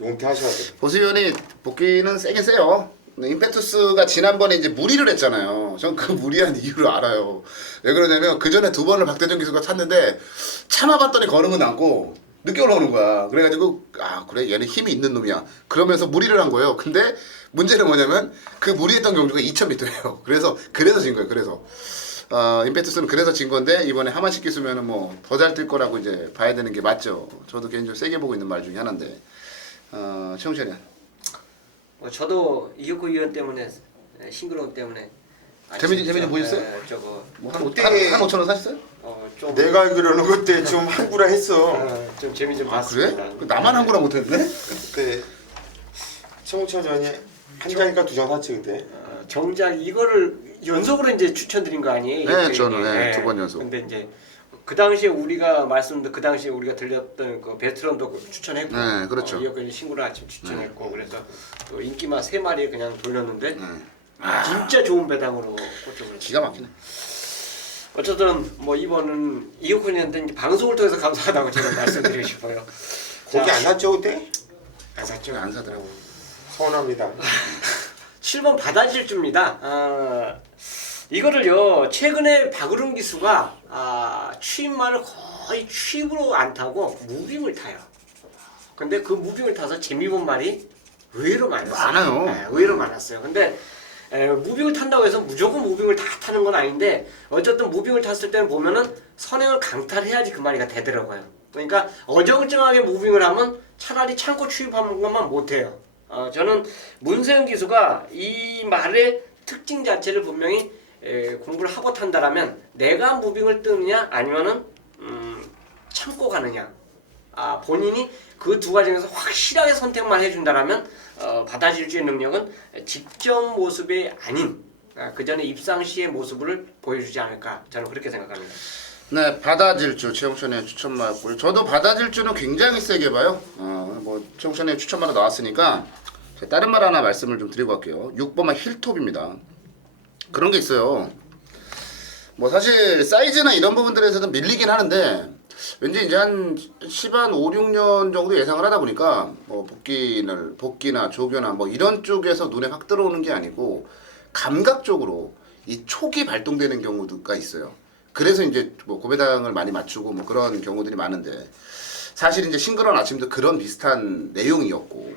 용태하셔야 돼. 보수위원이 복귀는 세긴 세요. 근데 임페투스가 지난번에 이제 무리를 했잖아요. 전 그 무리한 이유를 알아요. 왜 그러냐면 그 전에 2번을 박태종 기수가 탔는데 참아봤더니 걸음은 남고 늦게 올라오는 거야. 그래가지고 아 그래 얘는 힘이 있는 놈이야. 그러면서 무리를 한 거예요. 근데 문제는 뭐냐면 그 무리했던 경주가 2,000m예요. 그래서 진 거예요. 그래서 임페투스는 그래서 진 건데 이번에 하만식 기수면은 뭐 더 잘 뛸 거라고 이제 봐야 되는 게 맞죠. 저도 개인적으로 세게 보고 있는 말 중에 하나인데 최홍철이야. 저도 이혁구 의원 때문에 싱그러움 때문에 재미좀 보셨어요? 저거 뭐한 5천 원 사셨어요? 좀 내가 알기로는 그때 좀 한구라 했어. 좀 재미 좀 아 봤습니다. 그래? 나만 한구라 못했네? 그때 최홍철 전이 한 장인가 2장 샀지 그때. 정작 이거를 연속으로 이제 추천드린 거 아니에요? 네, 저는 2번 연속. 근데 이제 그 당시에 우리가 그 당시에 우리가 들렸던 그 베트런도 추천했고, 네, 그렇죠. 이혁근이 신구를 아침 추천했고, 그래서 또 인기마 3마리 그냥 돌렸는데 진짜 좋은 배당으로 꽂혀버렸어요. 기가 막히네. 어쨌든 뭐 이번은 이혁근이한테 이제 방송을 통해서 감사하다고 제가 말씀드리고 싶어요. 고기 안 샀죠 그때? 안 샀죠? 안 사더라고. 서운합니다. 7번 바다질주입니다. 이거를요 최근에 박으름 기수가 취입만을 거의 취입으로 안 타고 무빙을 타요. 근데 그 무빙을 타서 재미 본 말이 의외로 많았어요. 네, 의외로 많았어요. 근데 무빙을 탄다고 해서 무조건 무빙을 다 타는 건 아닌데 어쨌든 무빙을 탔을 때는 보면은 선행을 강탈해야지 그 마리가 되더라고요. 그러니까 어정쩡하게 무빙을 하면 차라리 참고 취입하는 것만 못해요. 저는 문세영 기수가 이 말의 특징 자체를 분명히 공부를 하고 탄다라면 내가 무빙을 뜨느냐 아니면은 참고 가느냐 본인이 그 두 가지 중에서 확실하게 선택만 해준다라면 받아질주의 능력은 직전 모습이 아닌 그 전에 입상 시의 모습을 보여주지 않을까 저는 그렇게 생각합니다. 네, 받아질주 최용천의 추천마였고요. 저도 받아질주는 굉장히 세게 봐요. 뭐 최용천의 추천마로 나왔으니까 제가 다른 말 하나 말씀을 좀 드리고 갈게요. 6번만 힐톱입니다. 그런 게 있어요. 뭐 사실 사이즈나 이런 부분들에서는 밀리긴 하는데 왠지 이제 한 10한 5, 6년 정도 예상을 하다 보니까 뭐 복기나 조교나 뭐 이런 쪽에서 눈에 확 들어오는 게 아니고 감각적으로 이 촉이 발동되는 경우가 있어요. 그래서 이제 뭐 고배당을 많이 맞추고 뭐 그런 경우들이 많은데 사실 이제 싱그러운 아침도 그런 비슷한 내용이었고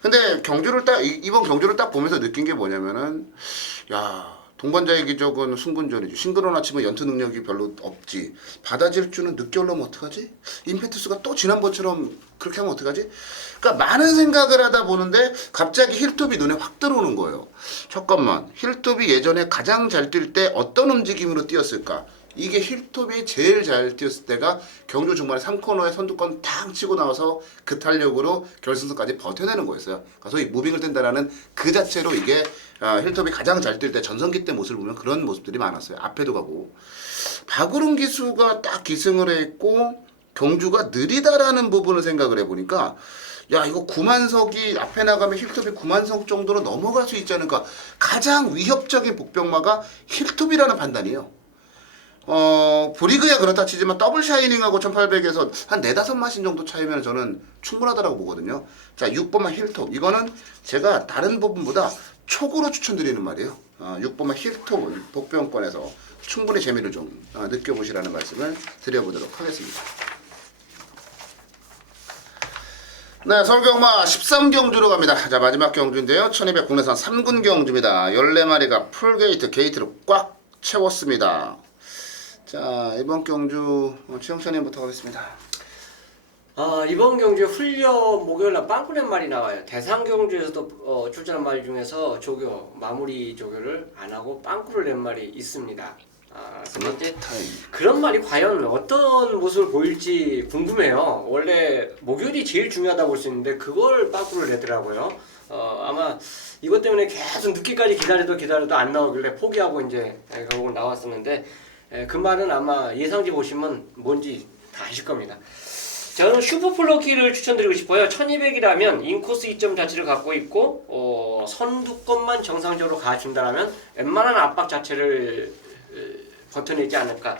근데 이번 경주를 딱 보면서 느낀 게 뭐냐면은 야 동반자의 기적은 승군전이지 싱그러운 아침은 연투 능력이 별로 없지 받아질주는 늦게 올라오면 어떡하지? 임페투스가 또 지난번처럼 그렇게 하면 어떡하지? 그러니까 많은 생각을 하다 보는데 갑자기 힐톱이 눈에 확 들어오는 거예요. 잠깐만 힐톱이 예전에 가장 잘 뛸 때 어떤 움직임으로 뛰었을까? 이게 힐톱이 제일 잘 뛰었을 때가 경주 중반에 3코너에 선두권 탕 치고 나와서 그 탄력으로 결승선까지 버텨내는 거였어요. 그러니까 소위 무빙을 뜬다라는 그 자체로 이게 힐톱이 가장 잘 뛸 때 전성기 때 모습을 보면 그런 모습들이 많았어요. 앞에도 가고 박우름 기수가 딱 기승을 했고 경주가 느리다라는 부분을 생각을 해보니까 야 이거 9만석이 앞에 나가면 힐톱이 9만석 정도로 넘어갈 수 있지 않을까. 가장 위협적인 복병마가 힐톱이라는 판단이에요. 브리그야 그렇다 치지만 더블 샤이닝하고 1800에서 한 4-5마신 정도 차이면 저는 충분하다고 보거든요. 자 6번만 힐톱 이거는 제가 다른 부분보다 촉으로 추천드리는 말이에요. 6번만 힐톱은 복병권에서 충분히 재미를 좀 느껴보시라는 말씀을 드려보도록 하겠습니다. 네, 서울경마 13경주로 갑니다. 자, 마지막 경주인데요. 1200 국내산 3군 경주입니다. 14마리가 풀게이트, 게이트를 꽉 채웠습니다. 자, 이번 경주 최영찬님부터 가겠습니다. 이번 경주에 훈련 목요일날 빵꾸낸 말이 나와요. 대상 경주에서도 출전한 말이 중에서 마무리 조교를 안 하고 빵꾸를 낸 말이 있습니다. 그래서 이제 그런 말이 과연 어떤 모습을 보일지 궁금해요. 원래 목요일이 제일 중요하다고 볼 수 있는데 그걸 빵꾸를 내더라고요. 아마 이것 때문에 계속 늦게까지 기다려도 안 나오길래 포기하고 이제 결국은 나왔었는데 그 말은 아마 예상지 보시면 뭔지 다 아실 겁니다. 저는 슈퍼플러키를 추천드리고 싶어요. 1200이라면 인코스 2점 자체를 갖고 있고 선두권만 정상적으로 가준다면 웬만한 압박 자체를 버텨내지 않을까.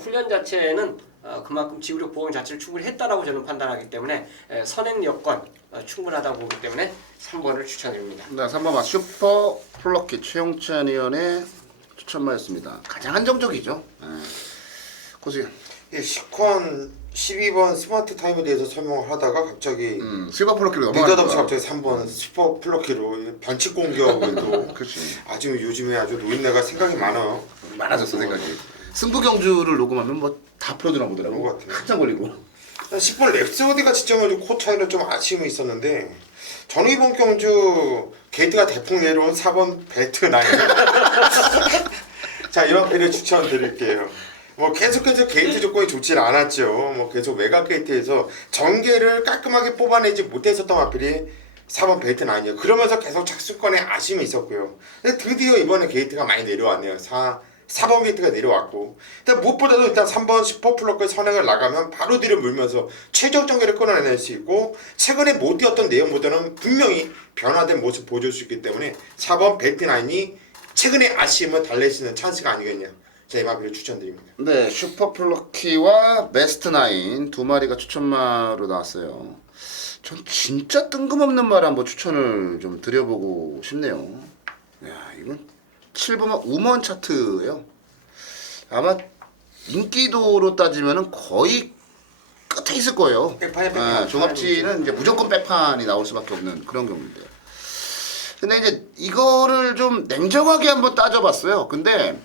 훈련 자체는 그만큼 지구력 보강 자체를 충분히 했다라고 저는 판단하기 때문에 선행 여건 충분하다고 보기 때문에 3번을 추천드립니다. 네, 3번 슈퍼플러키 최용찬 의원의 추천마였습니다. 가장 한정적이죠. 고수연. 예, 시컨 12번 스마트 타임에 대해서 설명을 하다가 갑자기 슈퍼플러키로 느닷없이 넘어가니까. 갑자기 3번 슈퍼플러키로 반칙 공격을 또 그렇지. 아주 요즘에 아주 노인네가 생각이 많아요. 많아졌어 생각이. 승부 경주를 녹음하면 뭐 다 풀어주나 보더라고. 그런 것 같아요. 한참 걸리고. 10번 랩스워디가 지정해가지고 코 차이는 좀 아쉬움이 있었는데 저는 이번 경주 게이트가 대풍 내려온 4번 벨트 나인 자 이런 패를 추천드릴게요. 뭐 계속해서 게이트 조건이 좋지 않았죠. 뭐 계속 외곽 게이트에서 전개를 깔끔하게 뽑아내지 못했었던 마필이 4번 벨트 나인이에요. 그러면서 계속 착수권에 아쉬움이 있었고요. 근데 드디어 이번에 게이트가 많이 내려왔네요. 4번 게이트가 내려왔고 일단 무엇보다도 일단 3번 슈퍼플러크의 선행을 나가면 바로 뒤를 물면서 최적 전개를 끊어낼 수 있고 최근에 못 뛰었던 내용보다는 분명히 변화된 모습 보여줄 수 있기 때문에 4번 벨트9이 최근에 아쉬움을 달랠 수 있는 찬스가 아니겠냐. 자, 이 마비를 추천드립니다. 네, 슈퍼플러키와 베스트9 두 마리가 추천마로 나왔어요. 전 진짜 뜬금없는 말 한번 추천을 좀 드려보고 싶네요. 야, 이건 7번만 우먼 차트예요. 아마 인기도로 따지면은 거의 끝에 있을 거예요. 종합지는 이제 무조건 백판이 나올 수밖에 없는 그런 경우인데. 근데 이제 이거를 좀 냉정하게 한번 따져봤어요. 근데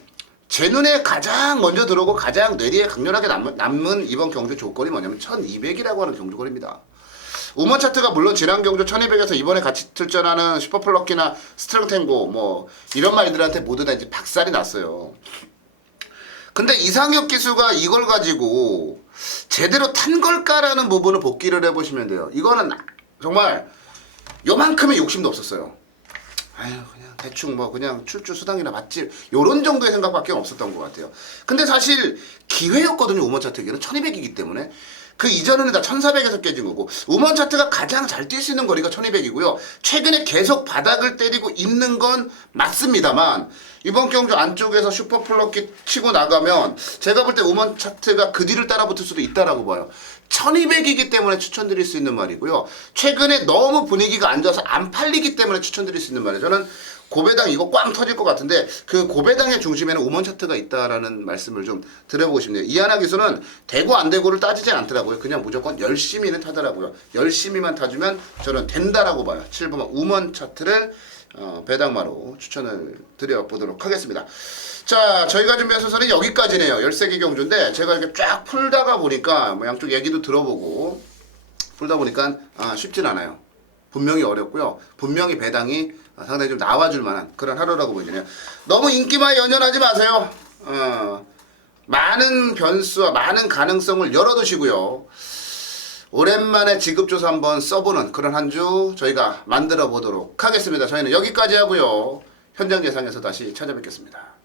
제 눈에 가장 먼저 들어오고 가장 뇌리에 강렬하게 남은 이번 경주 조건이 뭐냐면 1200이라고 하는 경주거리입니다. 우먼 차트가 물론 지난 경주 1200에서 이번에 같이 출전하는 슈퍼플러키나 스트롱탱고 뭐 이런 말들한테 모두 다 이제 박살이 났어요. 근데 이상혁 기수가 이걸 가지고 제대로 탄 걸까라는 부분을 복기를 해보시면 돼요. 이거는 정말 요만큼의 욕심도 없었어요. 아유 그냥 대충 뭐 그냥 출주 수당이나 맛집 요런 정도의 생각밖에 없었던 것 같아요. 근데 사실 기회였거든요. 우먼 차트기는 1200이기 때문에 그 이전에는 다 1400에서 깨진 거고 우먼 차트가 가장 잘 뛸 수 있는 거리가 1200이고요. 최근에 계속 바닥을 때리고 있는 건 맞습니다만 이번 경주 안쪽에서 슈퍼플럭키 치고 나가면 제가 볼 때 우먼 차트가 그 뒤를 따라붙을 수도 있다라고 봐요. 1200이기 때문에 추천드릴 수 있는 말이고요. 최근에 너무 분위기가 안 좋아서 안 팔리기 때문에 추천드릴 수 있는 말이에요. 저는 고배당 이거 꽝 터질 것 같은데 그 고배당의 중심에는 우먼 차트가 있다라는 말씀을 좀 드려보고 싶네요. 이하나 기수는 되고 안 되고를 따지지 않더라고요. 그냥 무조건 열심히는 타더라고요. 열심히만 타주면 저는 된다라고 봐요. 7번 우먼 차트를 배당마로 추천을 드려보도록 하겠습니다. 자, 저희가 준비한 순서는 여기까지네요. 13개 경주인데 제가 이렇게 쫙 풀다가 보니까 뭐 양쪽 얘기도 들어보고 풀다 보니까 쉽진 않아요. 분명히 어렵고요. 분명히 배당이 상당히 좀 나와줄 만한 그런 하루라고 보이네요. 너무 인기만 연연하지 마세요. 많은 변수와 많은 가능성을 열어두시고요. 오랜만에 지급조사 한번 써보는 그런 한 주 저희가 만들어 보도록 하겠습니다. 저희는 여기까지 하고요. 현장 예상에서 다시 찾아뵙겠습니다.